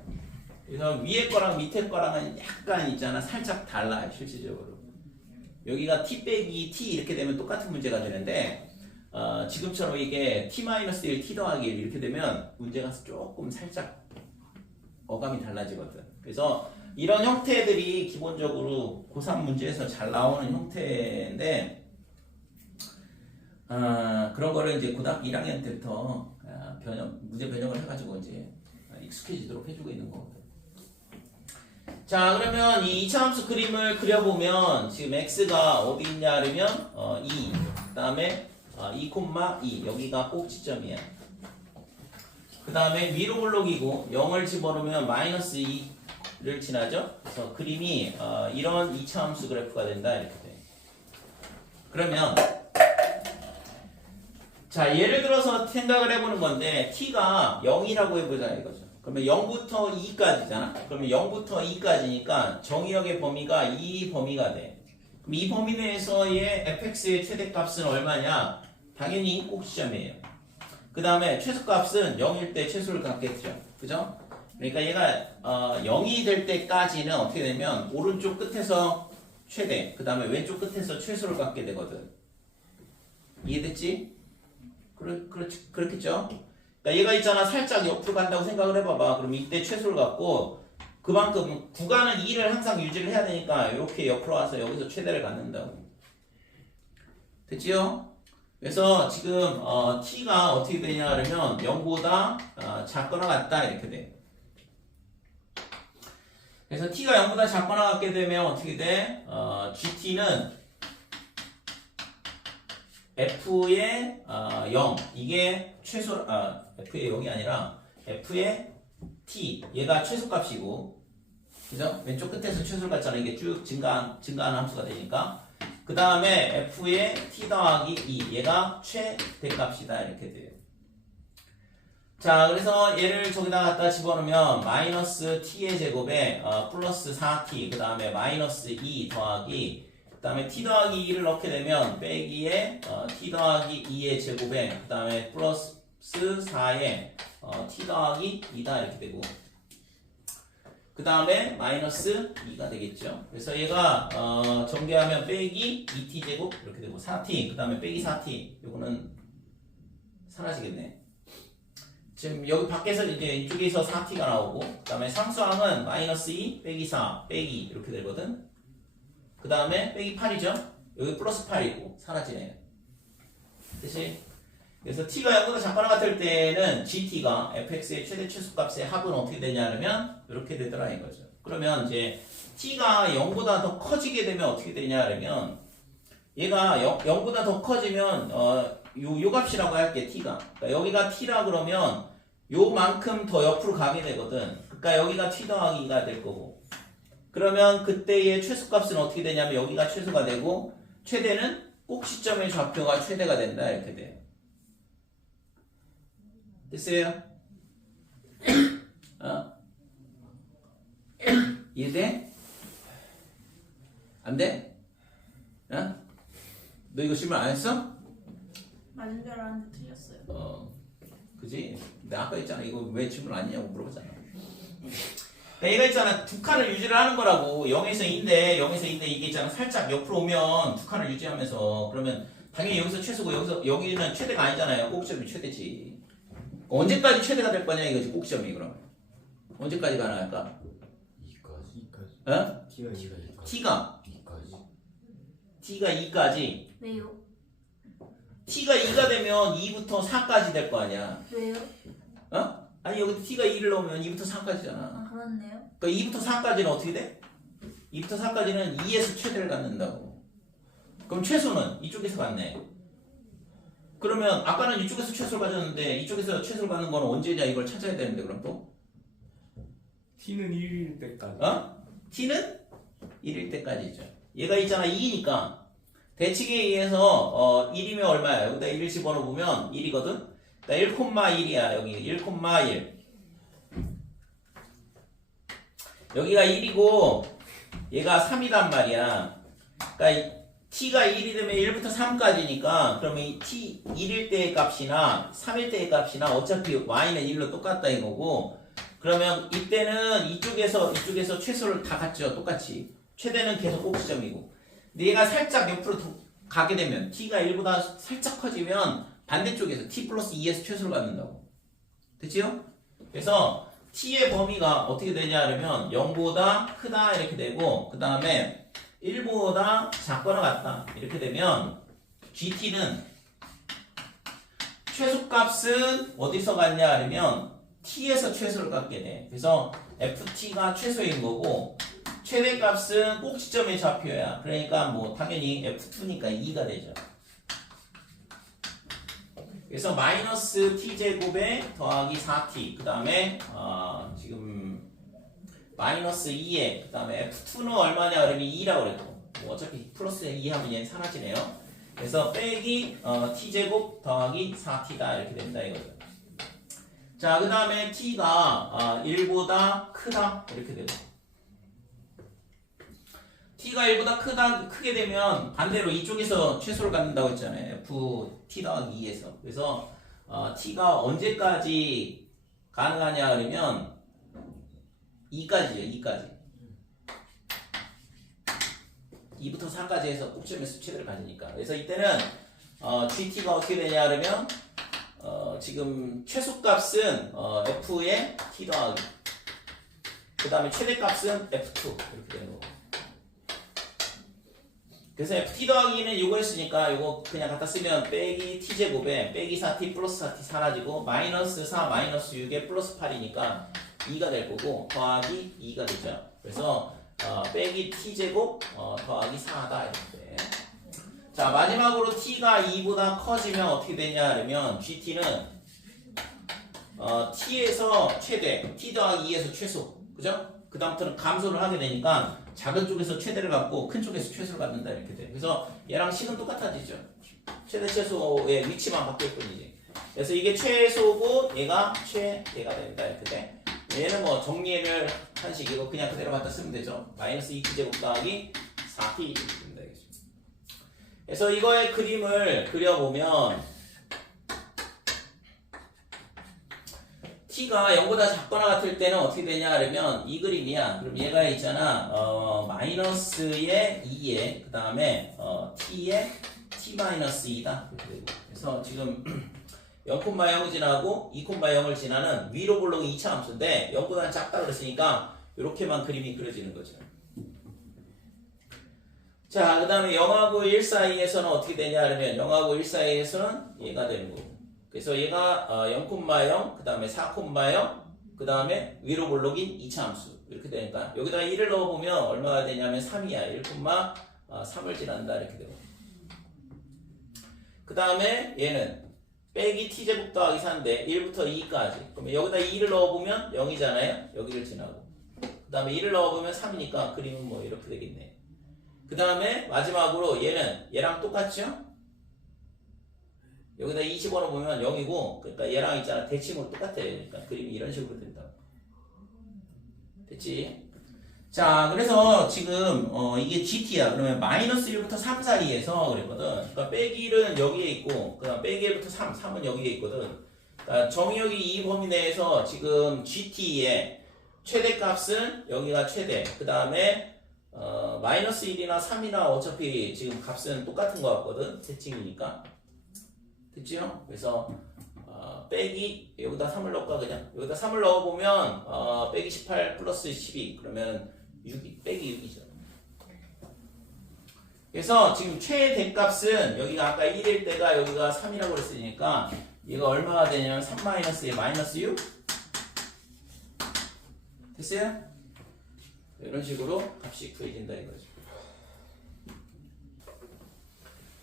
그래서 위에 거랑 밑에 거랑은 약간 있잖아 살짝 달라요 실질적으로. 여기가 t 빼기 t 이렇게 되면 똑같은 문제가 되는데 지금처럼 이게 t-1, t 더하기 1 이렇게 되면 문제가 조금 살짝 어감이 달라지거든. 그래서 이런 형태들이 기본적으로 고3 문제에서 잘 나오는 형태인데 그런 거를 이제 고등학교 1학년 때부터 문제 변형을 해가지고 이제 익숙해지도록 해주고 있는 거거든. 자, 그러면 이 이차함수 그림을 그려보면 지금 x가 어디 있냐 그러면 2, 그 다음에 2,2 여기가 꼭지점이야. 그 다음에 위로 블록이고 0을 집어넣으면 마이너스 2를 지나죠. 그래서 그림이 이런 이차함수 그래프가 된다 이렇게 돼. 그러면 자, 예를 들어서 생각을 해보는 건데 t가 0이라고 해보자 이거죠. 그러면 0부터 2까지잖아. 그러면 0부터 2까지니까 정의역의 범위가 이 범위가 돼. 그럼 이 범위 내에서의 fx의 최대값은 얼마냐? 당연히 꼭지점이에요. 그 다음에 최소값은 0일 때 최소를 갖겠죠. 그죠? 그러니까 얘가 0이 될 때까지는 어떻게 되면 오른쪽 끝에서 최대, 그 다음에 왼쪽 끝에서 최소를 갖게 되거든. 이해됐지? 그렇겠죠? 그러니까 얘가 있잖아. 살짝 옆으로 간다고 생각을 해봐봐. 그럼 이때 최소를 갖고 그만큼 구간은 2를 항상 유지를 해야 되니까 이렇게 옆으로 와서 여기서 최대를 갖는다고. 됐지요? 그래서 지금 t가 어떻게 되냐 그러면 0보다 작거나 같다 이렇게 돼. 그래서 t가 0보다 작거나 같게 되면 어떻게 돼? gt는 f의 0 이게 최소 f의 0이 아니라 f의 t 얘가 최소값이고 그죠? 왼쪽 끝에서 최소를 갖잖아. 이게 쭉 증가하는 함수가 되니까 그 다음에 f의 t 더하기 2 얘가 최대값이다 이렇게 돼요. 자, 그래서 얘를 저기다 갖다 집어넣으면 마이너스 t의 제곱에 플러스 4t 그 다음에 마이너스 2 더하기 그 다음에 t 더하기 2를 넣게 되면 빼기에 t 더하기 2의 제곱에 그 다음에 플러스 4에 t 더하기 2다 이렇게 되고 그 다음에 마이너스 2가 되겠죠. 그래서 얘가 전개하면 빼기 2t 제곱 이렇게 되고 4t 그 다음에 빼기 4t 요거는 사라지겠네. 지금 여기 밖에서 이제 이쪽에서 4t가 나오고 그 다음에 상수항은 마이너스 2 빼기 4 빼기 이렇게 되거든. 그 다음에 빼기 8이죠. 여기 플러스 8이고 사라지네요. 그치? 그래서 t가 0보다 작거나 같을 때는 gt가 fx의 최대 최소값의 합은 어떻게 되냐면 이렇게 되더라 이거죠. 그러면 이제 t가 0보다 더 커지게 되면 어떻게 되냐 그러면 얘가 0보다 더 커지면 요 값이라고 할게 t가. 그러니까 여기가 t라 그러면 요만큼 더 옆으로 가게 되거든. 그러니까 여기가 t 더하기가 될 거고. 그러면 그때의 최소값은 어떻게 되냐면 여기가 최소가 되고 최대는 꼭지점의 좌표가 최대가 된다 이렇게 돼요. 됐어요? 이해돼? 안 돼? 너 이거 질문 안 했어? 맞은 줄 알았는데 틀렸어요. 그지? 근데 아까 있잖아. 이거 왜 질문 안 했냐고 물어봤잖아. 얘가 있잖아. 두 칸을 유지를 하는 거라고. 0에서 2인데 0에서 2인데 이게 있잖아. 살짝 옆으로 오면 두 칸을 유지하면서 그러면 당연히 여기서 최소고 여기는 최대가 아니잖아요. 꼭지점이 최대지. 언제까지 최대가 될 거냐 이거지. 꼭지점이 그럼. 언제까지 가능할까? 2까지. 어? t가 2까지. t가 2까지. t가 2까지. 왜요? t가 2가 되면 2부터 4까지 될 거 아니야. 왜요? 어? 아니 여기 t가 2를 넣으면 2부터 4까지잖아. 아, 그렇네요. 그러니까 2부터 4까지는 어떻게 돼? 2부터 4까지는 2에서 최대를 갖는다고. 그럼 최소는 이쪽에서 갖네. 그러면 아까는 이쪽에서 최소를 가졌는데 이쪽에서 최소를 갖는 거는 언제냐 이걸 찾아야 되는데 그럼 또? t는 1일 때까지. t는 1일 때까지죠. 얘가 있잖아 2니까 대칭에 의해서 1이면 얼마야? 여기다 1을 집어넣으면 1이거든? 그러니까 1,1이야. 여기 1,1. 여기가 1이고 얘가 3이란 말이야. 그러니까 t가 1이 되면 1부터 3까지니까 그러면 이 t 1일 때의 값이나 3일 때의 값이나 어차피 y는 1로 똑같다 이거고 그러면 이때는 이쪽에서 최소를 다 갖죠. 똑같이. 최대는 계속 꼭지점이고 근데 얘가 살짝 옆으로 가게 되면 t가 1보다 살짝 커지면 반대쪽에서 t 플러스 2에서 최소를 갖는다고. 됐지요? 그래서 t의 범위가 어떻게 되냐 하면 0보다 크다 이렇게 되고 그 다음에 1보다 작거나 같다 이렇게 되면 gt는 최소값은 어디서 갖냐 하면 t에서 최소를 갖게 돼. 그래서 ft가 최소인 거고 최대값은 꼭지점의 좌표야. 그러니까 뭐 당연히 f2니까 2가 되죠. 그래서 마이너스 t제곱에 더하기 4t 그 다음에 지금 마이너스 2에 그 다음에 f2는 얼마냐 그러면 2라고 그랬고 뭐 어차피 플러스 2 하면 얘는 사라지네요. 그래서 빼기 t제곱 더하기 4t다 이렇게 된다 이거죠. 자, 그 다음에 t가 1보다 크다 이렇게 되고 t가 1보다 크게 되면 반대로 이쪽에서 최소를 갖는다고 했잖아요. ft 더하기 2에서. 그래서 t가 언제까지 가능하냐 그러면 2까지요. 2까지. 2부터 4까지 해서 꼭지점에서 최대를 가지니까. 그래서 이때는 gt가 어떻게 되냐 그러면 지금 최소값은 f의 t 더하기 그 다음에 최대값은 f2 이렇게 되는 거고. 그래서 ft 더하기는 이거 했으니까 이거 그냥 갖다 쓰면 빼기 t제곱에 빼기 4t 플러스 4t 사라지고 마이너스 4 마이너스 6에 플러스 8이니까 2가 될 거고 더하기 2가 되죠. 그래서 빼기 t제곱 더하기 4다 이렇게. 자, 마지막으로 t가 2보다 커지면 어떻게 되냐 그러면 gt는 t에서 최대 t 더하기 2에서 최소 그죠? 그 다음부터는 감소를 하게 되니까 작은 쪽에서 최대를 갖고 큰 쪽에서 최소를 갖는다 이렇게 돼. 그래서 얘랑 식은 똑같아지죠. 최대 최소의 위치만 바뀔 뿐이지. 그래서 이게 최소고 얘가 최대가 된다 이렇게 돼. 얘는 뭐 정리를 한 식이고 그냥 그대로 갖다 쓰면 되죠. 마이너스 2t제곱 더하기 4t 이렇게 됩니다. 그래서 이거의 그림을 그려보면 t가 0보다 작거나 같을 때는 어떻게 되냐 그러면 이 그림이야. 그럼 얘가 있잖아. 마이너스의 2에 그 다음에 t의 t-2다. 그래서 지금 0,0을 지나고 2,0을 지나는 위로 볼록은 2차 함수인데 0보다 작다 그랬으니까 이렇게만 그림이 그려지는 거죠. 자, 그 다음에 0하고 1 사이에서는 어떻게 되냐 그러면 0하고 1 사이에서는 얘가 되는 거고. 그래서 얘가 0,0, 그 다음에 4,0, 그 다음에 위로 볼록인 2차 함수 이렇게 되니까 여기다가 1을 넣어보면 얼마가 되냐면 3이야. 1,3을 지난다 이렇게 되고. 그 다음에 얘는 빼기 t제곱 더하기 4인데 1부터 2까지. 그러면 여기다 2를 넣어보면 0이잖아요. 여기를 지나고. 그 다음에 1을 넣어보면 3이니까 그림은 뭐 이렇게 되겠네. 그 다음에 마지막으로 얘랑 똑같죠? 여기다 2 집어넣으면 0이고 그러니까 얘랑 있잖아 대칭으로 똑같아. 그러니까 그림이 이런 식으로 된다. 됐지? 자, 그래서 지금 이게 GT야. 그러면 마이너스 1부터 3 사이에서 그랬거든. 그러니까 빼기 1은 여기에 있고 그 다음 빼기 1부터 3, 3은 여기에 있거든. 그러니까 정의역이 이 범위 내에서 지금 GT의 최대값은 여기가 최대. 그 다음에 마이너스 1이나 3이나 어차피 지금 값은 똑같은 거 같거든. 대칭이니까. 됐지요? 그래서 빼기 여기다 3을 넣을까 그냥 여기다 3을 넣어보면 빼기 18 플러스 12 그러면 6이 빼기 6이죠. 그래서 지금 최대값은 여기가 아까 1일 때가 여기가 3이라고 그랬으니까 얘가 얼마가 되냐면 3 마이너스에 마이너스 6 됐어요? 이런 식으로 값이 구해진다 이거죠.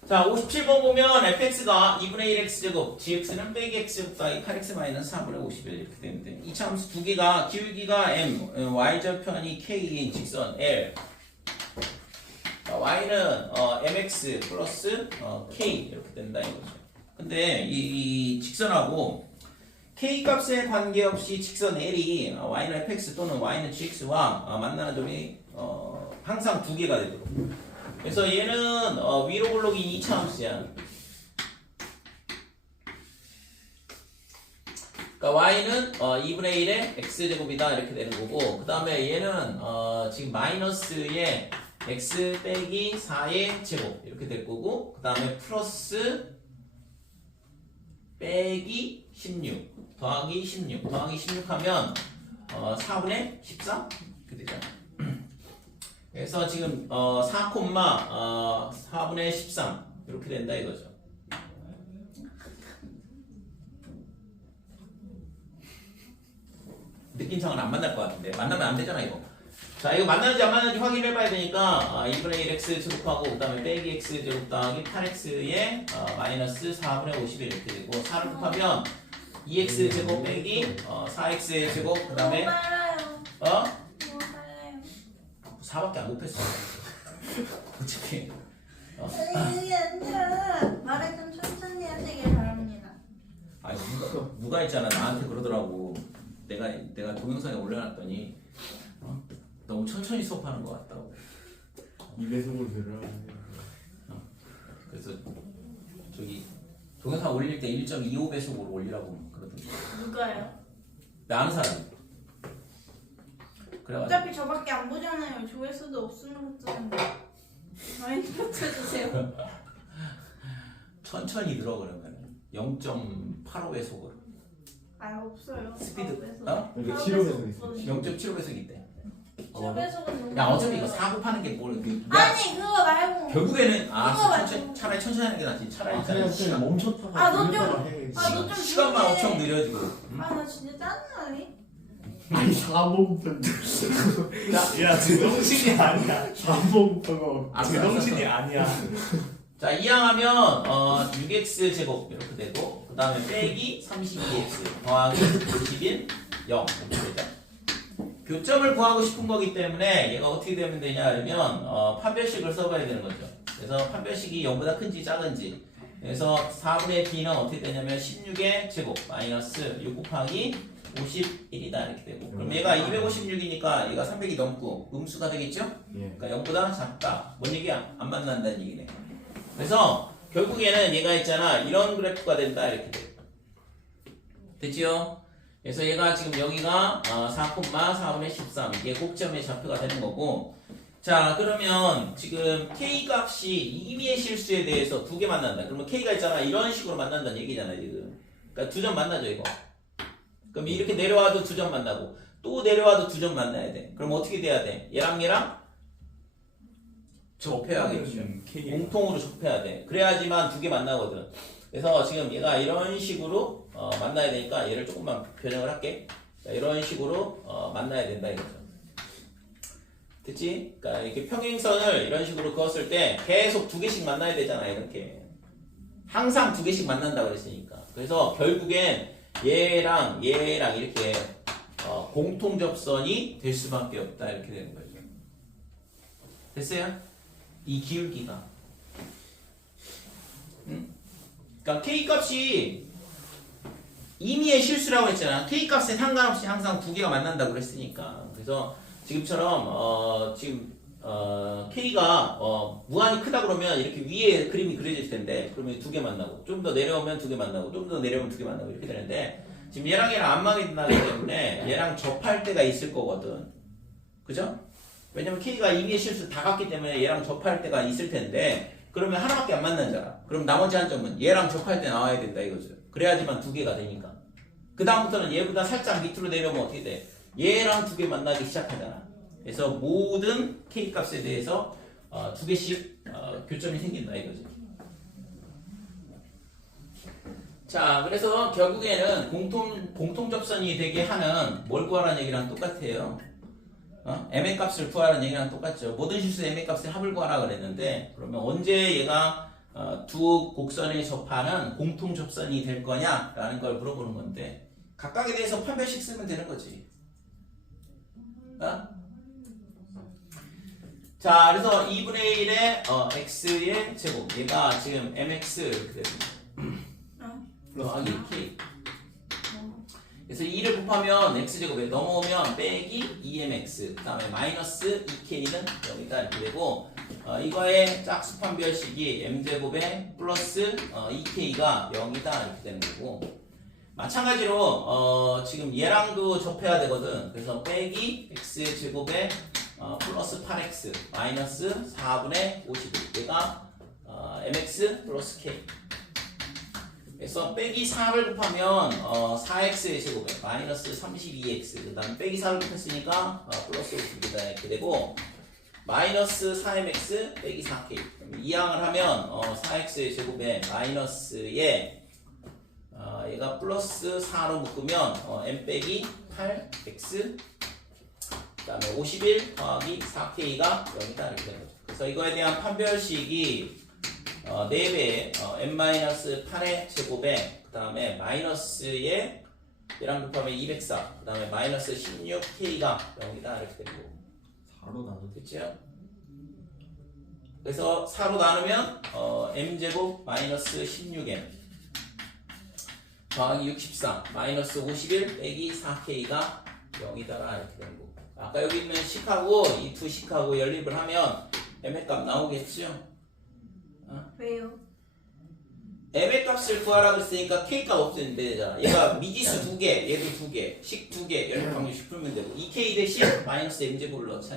자, 57번 보면 fx가 2분의 1x제곱, gx는 빼기 x제곱 더하기 8x 마이너스 4분의 51 이렇게 되는데 이 함수 두 개가 기울기가 m, y절편이 k인 직선 l y는 mx 플러스 k 이렇게 된다 이거죠. 근데 이 직선하고 k 값에 관계없이 직선 l이 y는 fx 또는 y는 gx와 만나는 점이 항상 두 개가 되도록. 그래서 얘는 위로 볼록인 2차 함수야. 그러니까 y는 2분의 1의 x제곱이다 이렇게 되는 거고 그 다음에 얘는 지금 마이너스의 x 빼기 4의 제곱 이렇게 될 거고 그 다음에 플러스 빼기 16 더하기 16 더하기 16 하면 4분의 13 이렇게 되죠. 그래서 지금 4,4분의 13 이렇게 된다 이거죠. 느낌상은 안 만날 것 같은데 만나면 안 되잖아 이거. 자 이거 만나는지 안 만나는지 확인해 봐야 되니까 2분의 1x 제곱하고 그 다음에 빼기 x 제곱 더하기 8x에 마이너스 4분의 51 이렇게 되고 4를 곱하면 2x 제곱 빼기 4x 제곱 그 다음에 너무 빨라요. 어? 너무 빨라요. 4밖에 안 곱했어. 어차피 이게 아니라 말을 좀 천천히 하시길 바랍니다. 아니 누가 있잖아 나한테 그러더라고. 내가 동영상에 올려놨더니 너무 천천히 수업하는 것 같다고. 2배속으로 들으라. 그래서 저기 동영상 올릴 때 1.25배속으로 올리라고 그러던데. 누가요? 나 아는 사람이. 그래가지고 어차피 저밖에 안 보잖아요. 조회수도 없으면 어쩌는데. 많이 붙여주세요. 천천히 들어 그러면 0.85배속으로. 아 없어요. 스피드 어? 이게 7배속 있어. 0.75배속 있대. 7배속은 너무 야 어차피 이거 사고 파는 게 뭘 아니 그거 말고 결국에는 그거 말고. 차라리 천천히 하는 게 낫지. 차라리 있잖아. 멈췄다가 아, 너 좀- 해. 너 좀 시간만 조용히 해. 엄청 느려 지금. 응? 아 나 진짜 짜증나네. 아니 4번부터 야 제정신이 아니야. 4번부터가 알았어, 제정신이 아니야. 자 이항하면 6x 제곱 이렇게 되고 그 다음에 빼기 32x 더하기 51 0 이렇게 되죠. 교점을 구하고 싶은 거기 때문에 얘가 어떻게 되면 되냐 그러면 판별식을 써봐야 되는 거죠. 그래서 판별식이 0보다 큰지 작은지 그래서 4분의 b는 어떻게 되냐면 16의 제곱 마이너스 6 곱하기 51이다 이렇게 되고 그럼 얘가 256이니까 얘가 300이 넘고 음수가 되겠죠? 예. 그러니까 0보다 작다. 뭔 얘기야? 안 만난다는 얘기네. 그래서 결국에는 얘가 있잖아 이런 그래프가 된다 이렇게 돼. 됐지요? 그래서 얘가 지금 여기가 4,4분의 13 이게 꼭점의 좌표가 되는 거고 자 그러면 지금 k 값이 임의의 실수에 대해서 두 개 만난다. 그러면 k가 있잖아 이런 식으로 만난다는 얘기잖아 지금. 그러니까 두 점 만나죠 이거. 그럼 이렇게 내려와도 두 점 만나고 또 내려와도 두 점 만나야 돼. 그럼 어떻게 돼야 돼? 얘랑 접해야겠죠. 공통으로 접해야 돼. 그래야지만 두 개 만나거든. 그래서 지금 얘가 이런 식으로 만나야 되니까 얘를 조금만 변형을 할게. 자, 이런 식으로 만나야 된다 이거죠. 됐지? 그러니까 이렇게 평행선을 이런 식으로 그었을 때 계속 두 개씩 만나야 되잖아 이렇게. 항상 두 개씩 만난다 그랬으니까. 그래서 결국엔 얘랑 이렇게 공통 접선이 될 수밖에 없다 이렇게 되는 거죠. 됐어요? 이 기울기가. 응? 그러니까 k 값이 임의의 실수라고 했잖아. k 값에 상관없이 항상 두 개가 만난다고 그랬으니까. 그래서 지금처럼 k가 무한히 크다 그러면 이렇게 위에 그림이 그려질 텐데 그러면 두 개 만나고 좀 더 내려오면 두 개 만나고 좀 더 내려오면 두 개 만나고 이렇게 되는데 지금 얘랑 안 만나기 때문에 얘랑 접할 때가 있을 거거든. 그죠? 왜냐면 k가 임의의 실수 다 같기 때문에 얘랑 접할 때가 있을 텐데 그러면 하나밖에 안 만나잖아. 그럼 나머지 한 점은 얘랑 접할 때 나와야 된다 이거죠. 그래야지만 두 개가 되니까. 그 다음부터는 얘보다 살짝 밑으로 내려오면 어떻게 돼? 얘랑 두 개 만나기 시작하잖아. 그래서 모든 k 값에 대해서 두 개씩 교점이 생긴다 이거죠. 자, 그래서 결국에는 공통 접선이 되게 하는 뭘 구하라는 얘기랑 똑같아요. m의 값을 구하라는 얘기랑 똑같죠. 모든 실수 m의 값의 합을 구하라 그랬는데 그러면 언제 얘가 두 곡선에 접하는 공통 접선이 될 거냐라는 걸 물어보는 건데 각각에 대해서 판별식 쓰면 되는 거지. 자, 그래서 2분의 1의 x의 제곱 얘가 지금 mx 이렇게 됩니다. 더하기 k. 그래서 2를 곱하면 x제곱에 넘어오면 빼기 2mx 그 다음에 마이너스 2k는 여기다 이렇게 되고 이거의 짝수 판별식이 m제곱에 플러스 2k가 0이다 이렇게 되는 거고 마찬가지로 지금 얘랑도 접해야 되거든. 그래서 빼기 x제곱에 플러스 8x 마이너스 4분의 51 얘가 mx 플러스 k. 그래서 빼기 4를 곱하면 4x의 제곱에 마이너스 32x 그 다음에 빼기 4를 곱했으니까 플러스 52다 이렇게 되고 마이너스 4mx 빼기 4k 이항을 하면 4x의 제곱에 마이너스에 얘가 플러스 4로 묶으면 m 빼기 8x 그 다음에 51 더하기 4k가 0이다 이렇게 되는 거죠. 그래서 이거에 대한 판별식이 4배의 n-8의 제곱에 그 다음에 마이너스에 얘랑 곱하면 204 그 다음에 마이너스 16k가 0이다 이렇게 되고 4로 나눠 그치요? 그래서 4로 나누면 m제곱 마이너스 16m 더하기 64 마이너스 51 빼기 4k가 0이다라 이렇게 되는 거고 아까 여기 있는 식하고 이 두 식하고 연립을 하면 m의 값 나오겠죠? 왜요? m의 값을 구하라 그랬으니까 k 값 없애면 되잖아. 얘가 미지수 2개, 얘도 2개, 식 2개, 연립 방정식 풀면 되고 2k 대신 마이너스 m제곱을 넣자.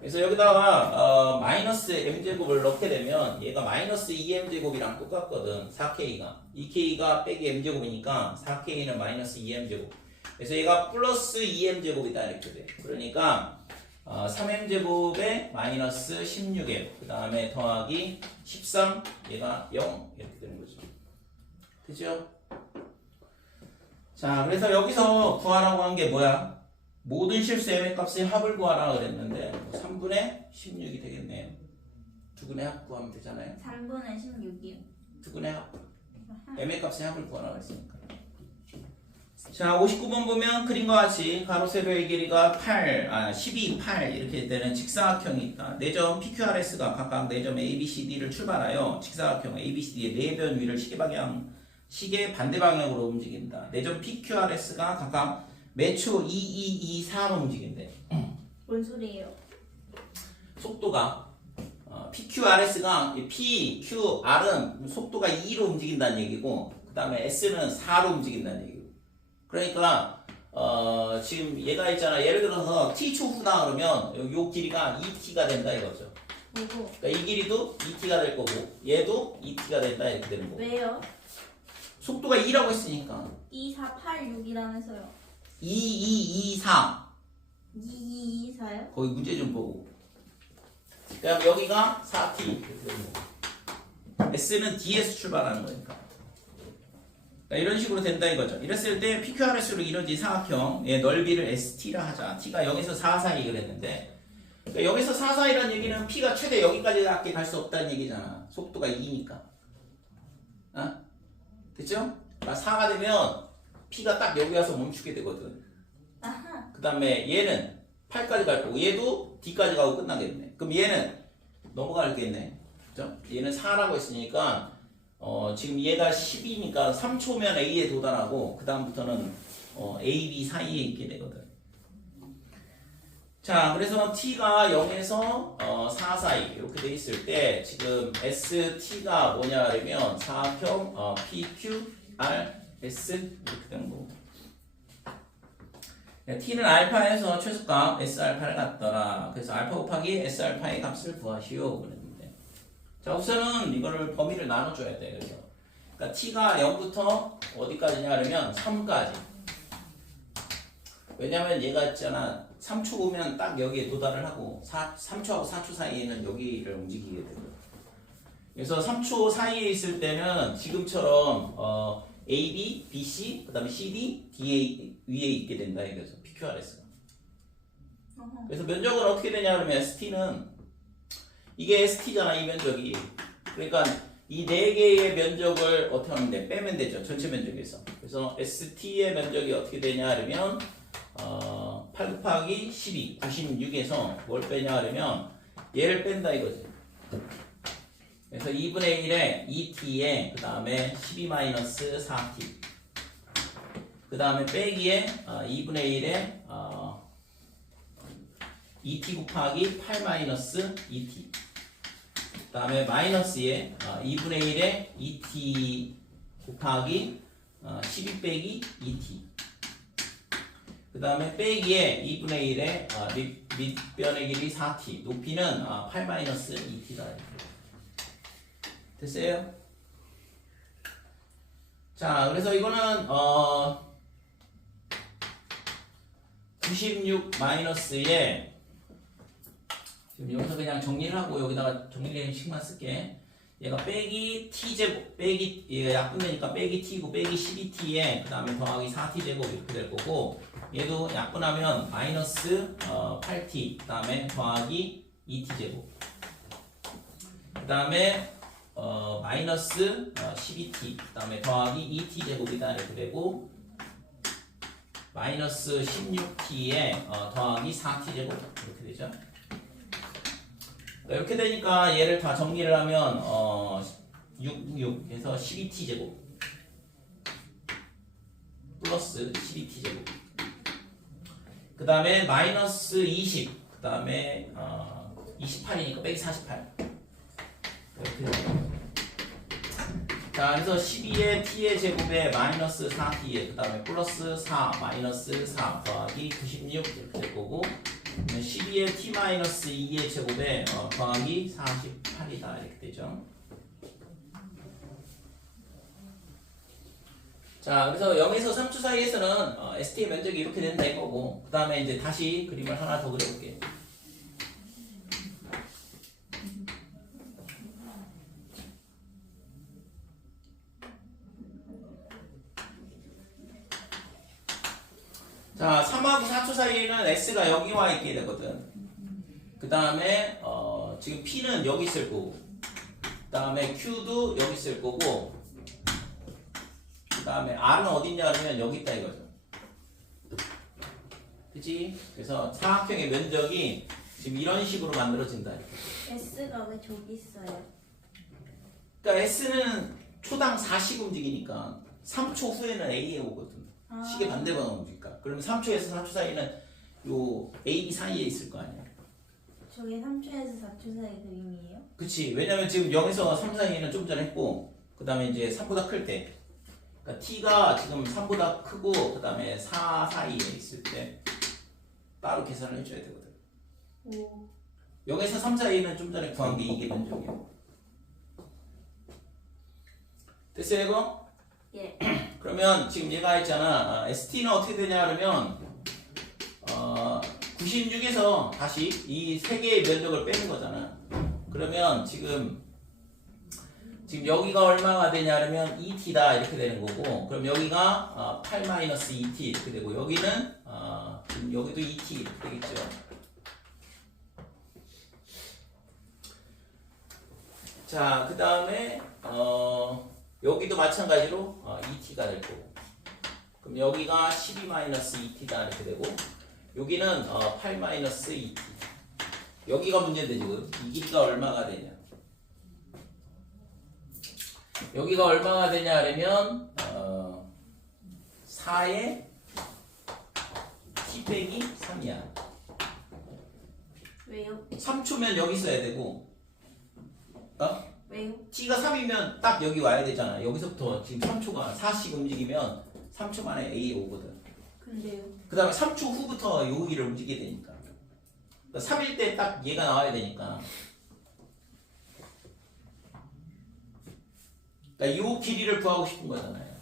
그래서 여기다가 마이너스 m제곱을 넣게 되면 얘가 마이너스 2m제곱이랑 똑같거든. 4k가 2k가 빼기 m제곱이니까 4k는 마이너스 2m제곱. 그래서 얘가 플러스 2m제곱이다 이렇게 돼. 그러니까 3m제곱에 마이너스 16m 그 다음에 더하기 13 얘가 0 이렇게 되는 거죠. 그죠? 자 그래서 여기서 구하라고 한 게 뭐야? 모든 실수 m의 값의 합을 구하라 그랬는데 3분의 16이 되겠네요. 두근의 합 구하면 되잖아요. 3분의 16이요. 두근의 합 m의 값의 합을 구하라 그랬으니까. 자 59번 보면 그림과 같이 가로 세로의 길이가 12, 8 이렇게 되는 직사각형이 있다. 4점 PQRS가 각각 4점 ABCD를 출발하여 직사각형 ABCD의 4변 위를 시계 반대 방향으로 움직인다. 4점 PQRS가 각각 매초 2, 2, 2, 4로 움직인대. 뭔 소리예요? 속도가 PQRS가 PQR은 속도가 2로 움직인다는 얘기고 그 다음에 S는 4로 움직인다는 얘기고 그러니까 지금 얘가 있잖아. 예를 들어서 t 초후다 그러면 요 길이가 2t가 된다 이거죠. 뭐고? 그러니까 이 길이도 2t가 될 거고 얘도 2t가 된다 이렇게 되는 거고. 왜요? 속도가 2라고 했으니까 2, 4, 8, 6이라면서요. 2, 2, 2, 4 2, 2, 2, 4요? 거기 문제 좀 보고 그럼 여기가 4t 이렇게 되는 거고 S는 D에서 출발하는 거니까 이런 식으로 된다 이거죠. 이랬을 때 PQRS로 이루어진 사각형의 넓이를 ST라 하자. T가 0에서 4 사이 그랬는데 그러니까 0에서 4 사이라는 얘기는 P가 최대 여기까지밖에 갈 수 없다는 얘기잖아. 속도가 2니까. 됐죠? 그러니까 4가 되면 P가 딱 여기 와서 멈추게 되거든. 그 다음에 얘는 8까지 갈 거고 얘도 D까지 가고 끝나겠네. 그럼 얘는 넘어가겠네. 그죠? 얘는 4라고 했으니까 지금 얘가 10이니까 3초면 A에 도달하고 그 다음부터는 A, B 사이에 있게 되거든. 자, 그래서 T가 0에서 4 사이 이렇게 돼 있을 때 지금 ST가 뭐냐 하면 사각형 PQRS 이렇게 되는 거고 T는 알파에서 최소값 S알파를 갖더라. 그래서 알파 곱하기 S알파의 값을 구하시오 그랬는데 자, 우선은 이거를 범위를 나눠줘야 돼. 그러니까 T가 0부터 어디까지냐 하면 3까지. 왜냐면 얘가 있잖아. 3초 오면 딱 여기에 도달을 하고 3초하고 4초 사이에는 여기를 움직이게 되고 그래서 3초 사이에 있을 때는 지금처럼 A, B, B, C, 그 다음에 C, D, D 위에 있게 된다 이거죠. PQRS가. 그래서 면적은 어떻게 되냐 그러면 ST는 이게 ST잖아 이 면적이. 그러니까 이 4개의 면적을 어떻게 하면 돼? 빼면 되죠. 전체 면적에서. 그래서 ST의 면적이 어떻게 되냐 하면 8 곱하기 12, 96에서 뭘 빼냐 하면 얘를 뺀다 이거지. 그래서 2분의 1에 2t에 그 다음에 12-4t 그 다음에 빼기에 2분의 1에 2t 곱하기 8-2t 그 다음에 마이너스에 2분의 1에 2t 곱하기 12 빼기 2t 그 그 다음에 빼기에 2분의 1의 밑변의 길이 4t, 높이는 8-2t다. 됐어요? 자, 그래서 이거는 96 마이너스에 지금 여기서 그냥 정리를 하고 여기다가 정리된 식만 쓸게. 얘가 빼기 t제곱, 빼기 얘가 약분되니까 빼기 t고 빼기 12t에 그 다음에 더하기 4t제곱 이렇게 될 거고, 얘도 약분하면 마이너스 8t 그 다음에 더하기 2t제곱, 그 다음에 마이너스 12t 그 다음에 더하기 2t제곱이다 이렇게 되고, 마이너스 16t에 더하기 4t제곱 이렇게 되죠. 이렇게 되니까 얘를 다 정리를 하면 66에서 12t제곱 플러스 12t제곱, 그 다음에 마이너스 20, 그 다음에 28이니까 빼기 48 이렇게 돼요. 자, 그래서 12의 t의 제곱에 마이너스 4t에 그 다음에 플러스 4 마이너스 4 더하기 96 이렇게 될 거고, 12의 t-2의 제곱에 더하기 48이다 이렇게 되죠. 자, 그래서 0에서 3초 사이에서는 ST의 면적이 이렇게 된다 이거고, 그 다음에 이제 다시 그림을 하나 더 그려볼게요. 자, 3하고 4초 사이에는 S가 여기 와 있게 되거든. 그 다음에 지금 P는 여기 있을 거고, 그 다음에 Q도 여기 있을 거고, 그 다음에 R은 어딨냐 그러면 여기 있다 이거죠. 그치? 그래서 사각형의 면적이 지금 이런 식으로 만들어진다. S가 왜 저기 있어요? 그러니까 S는 초당 4씩 움직이니까 3초 후에는 A에 오거든. 시계 반대방향 움직일까? 그러면 3초에서 4초 사이는 요 A, B 사이에 있을 거 아니야. 저게 3초에서 4초 사이 그림이에요? 그치. 왜냐면 지금 0에서 3 사이에는 좀 전에 했고, 그 다음에 이제 3보다 클 때. 그러니까 T가 지금 3보다 크고, 그 다음에 4 사이에 있을 때 따로 계산을 해줘야 되거든. 오. 0에서 3 사이에는 좀 전에 구한 게 이게 면적이야. 됐어요, 이거? 예. 그러면 지금 얘가 했잖아. ST는 어떻게 되냐 그러면 96에서 다시 이 세 개의 면적을 빼는 거잖아. 그러면 지금 여기가 얼마가 되냐 그러면 2t다 이렇게 되는 거고, 그럼 여기가 8-2t 이렇게 되고, 여기는 지금 여기도 2t 이렇게 되겠죠. 자, 그 다음에 여기도 마찬가지로 2t가 될 거고, 그럼 여기가 12-2t다 이렇게 되고, 여기는 8-2t. 여기가 문제인데 지금 이 길이가 얼마가 되냐? 여기가 얼마가 되냐 그러면 4에 t 빼기 3이야. 왜요? 3초면 여기 있어야 되고, 왜요? t가 3이면 딱 여기 와야 되잖아. 여기서부터 지금 3초가 4씩 움직이면 3초 만에 A에 오거든. 근데요? 그 다음에 3초 후부터 여기를 움직이게 되니까. 그러니까 3일 때 딱 얘가 나와야 되니까. 그러니까 이 길이를 구하고 싶은 거잖아요.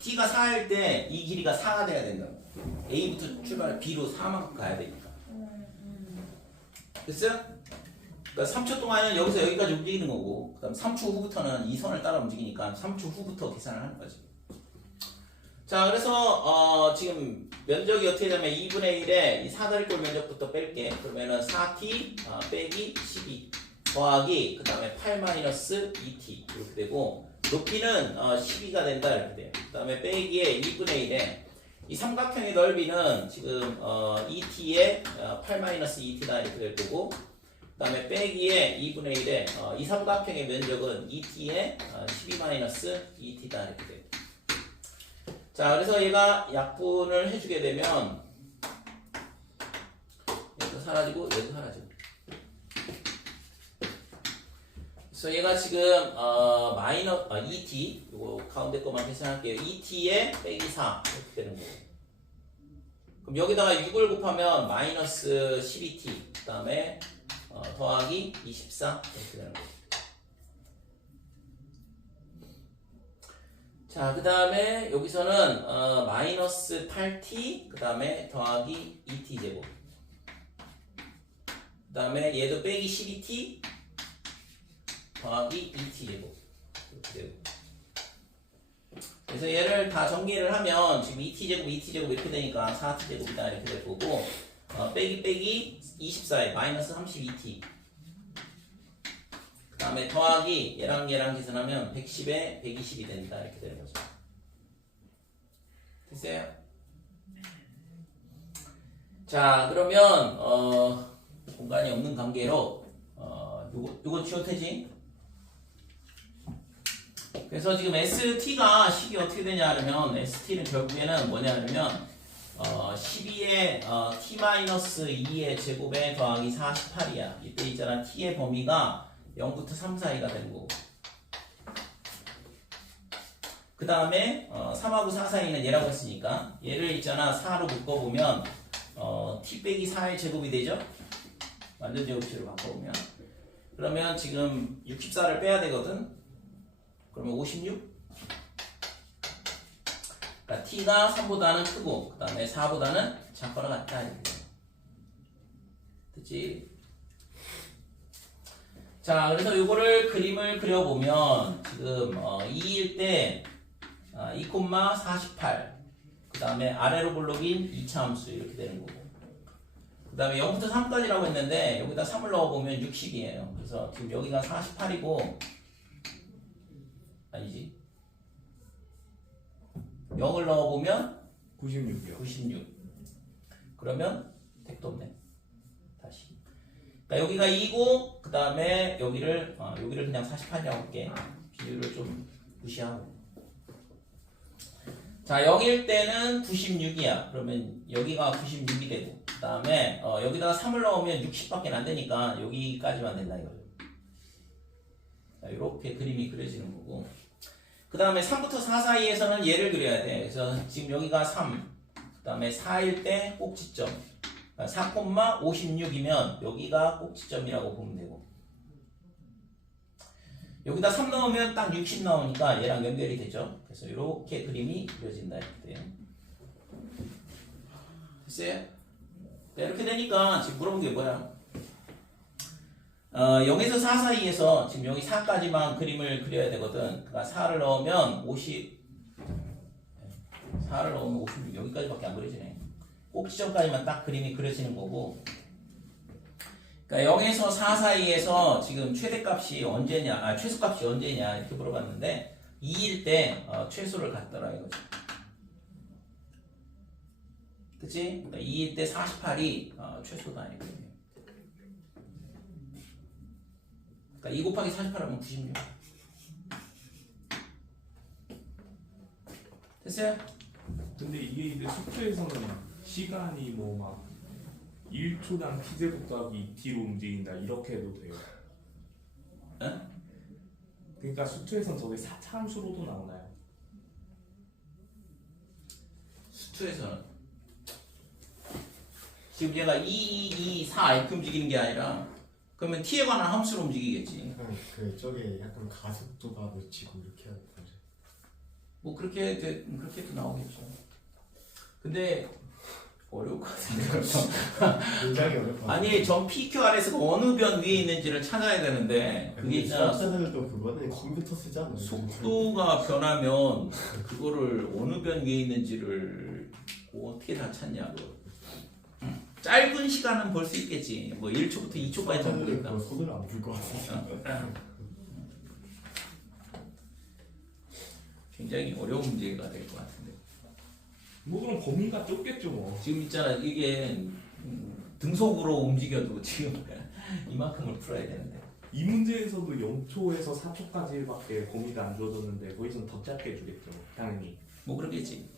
t가 4일 때 이 길이가 4가 돼야 된다고. A부터 출발해 B로 4만큼 가야 되니까. 됐어요? 그러니까 3초 동안은 여기서 여기까지 움직이는 거고, 그 다음 3초 후부터는 이 선을 따라 움직이니까 3초 후부터 계산을 하는 거지. 자, 그래서 지금 면적이 어떻게 되냐면 2분의 1에 이 4다리꼴 면적부터 뺄게. 그러면은 4t 빼기 12 더하기 그 다음에 8-2t 이렇게 되고, 높이는 12가 된다 이렇게 돼요. 그 다음에 빼기에 2분의 1에 이 삼각형의 넓이는 지금 2t에 8-2t다 이렇게 될 거고, 그 다음에 빼기에 2분의 1에 이 삼각형의 면적은 2t에 12-2t다 이렇게 돼요. 자, 그래서 얘가 약분을 해주게 되면 얘도 사라지고 얘도 사라지고, 그래서 얘가 지금 ET 이거 가운데 것만 계산할게요. ET에 빼기 4 이렇게 되는 거고. 그럼 여기다가 6을 곱하면 마이너스 12t 그 다음에 더하기 24 이렇게 되는 거고. 자, 그 다음에 여기서는 마이너스 8t 그 다음에 더하기 2t 제곱. 그 다음에 얘도 빼기 12t 더하기 2t 제곱 이렇게 되고. 그래서 얘를 다 정리를 하면 지금 2t 제곱 2t 제곱 이렇게 되니까 4t 제곱이다 이렇게 될 거고, 빼기 24에 마이너스 32t 그 다음에 더하기 얘랑 계산하면 110에 120이 된다 이렇게 되는 거죠. 됐어요? 자, 그러면 공간이 없는 관계로 요거 지워태지. 그래서 지금 ST가 식이 어떻게 되냐 하면 ST는 결국에는 뭐냐 하면 12에 t-2의 제곱에 더하기 48이야. 이때 있잖아, t의 범위가 0부터 3 사이가 되는 거고, 그 다음에 3하고 4 사이는 얘라고 했으니까 얘를 있잖아 4로 묶어보면 t 빼기 4의 제곱이 되죠. 완전 제곱식으로 바꿔보면, 그러면 지금 64를 빼야 되거든. 그러면 56? 그러니까 t가 3보다는 크고 그 다음에 4보다는 작거나 같다 이렇게. 됐지? 자, 그래서 이거를 그림을 그려보면 지금 2일 때 2,48 그 다음에 아래로 볼록인 2차 함수 이렇게 되는 거고, 그 다음에 0부터 3까지라고 했는데 여기다 3을 넣어보면 60이에요. 그래서 지금 여기가 48이고, 아니지, 0을 넣어보면 96이요. 96. 그러면 택도 없네. 다시. 그러니까 여기가 2고 그 다음에 여기를 그냥 48이라고 할게. 비율을 좀 무시하고. 자, 0일 때는 96이야. 그러면 여기가 96이 되고, 그 다음에 여기다가 3을 넣으면 60밖에 안 되니까 여기까지만 된다 이거죠. 자, 이렇게 그림이 그려지는 거고, 그 다음에 3부터 4 사이에서는 얘를 그려야 돼. 그래서 지금 여기가 3, 그 다음에 4일 때 꼭지점 4,56이면 여기가 꼭지점이라고 보면 되고, 여기다 3 넣으면 딱 60 나오니까 얘랑 연결이 되죠. 그래서 이렇게 그림이 그려진다 이렇게 돼요. 됐어요? 이렇게 되니까 지금 물어본 게 뭐야? 0에서 4 사이에서 지금 여기 4까지만 그림을 그려야 되거든. 그러니까 4를 넣으면 4를 넣으면 56 여기까지밖에 안 그려지네. 꼭지점까지만 딱 그림이 그려지는 거고, 그러니까 0에서 4 사이에서 지금 최대값이 언제냐, 최소값이 언제냐 이렇게 물어봤는데 2일 때 최소를 갖더라 이거죠. 그치? 그러니까 2일 때 48이 최소다 이거예요. 그러니까 2 곱하기 48 하면 96. 됐어요? 근데 이게 이제 숙제에서는 시간이 뭐 막 1초당 t제곱 더하기 2t로 움직인다 이렇게 해도 돼요. 응? 그러니까 수투에선 저게 4차 함수로도 나오나요? 수투에서는 지금 얘가 2, 4 이렇게 움직이는 게 아니라, 그러면 t에 관한 함수로 움직이겠지. 저게 약간 가속도가 놓치고 이렇게 하는 거죠. 뭐 그렇게도 나오겠죠. 근데 어려울 것 같은데. 굉장히 어려울 것 같아요. 아니, 전 PQR에서 어느 변 위에 있는지를 찾아야 되는데 그게 있잖아. 수학자들도 그거는 컴퓨터 쓰잖아요. 속도가 변하면 그거를 어느 변 위에 있는지를 어떻게 다 찾냐고. 짧은 시간은 볼 수 있겠지. 뭐 1초부터 2초까지 다 모르겠다. 그거 손을 안 풀 것 같아요. 굉장히 어려운 문제가 될 것 같은데. 뭐 그럼 범위가 좁겠죠 뭐. 지금 있잖아, 이게 등속으로 움직여도 지금 이만큼을 풀어야 되는데. 이 문제에서도 0초에서 4초까지밖에 범위가 안 주어졌는데 거기서는 더 짧게 주겠죠 당연히. 뭐 그러겠지.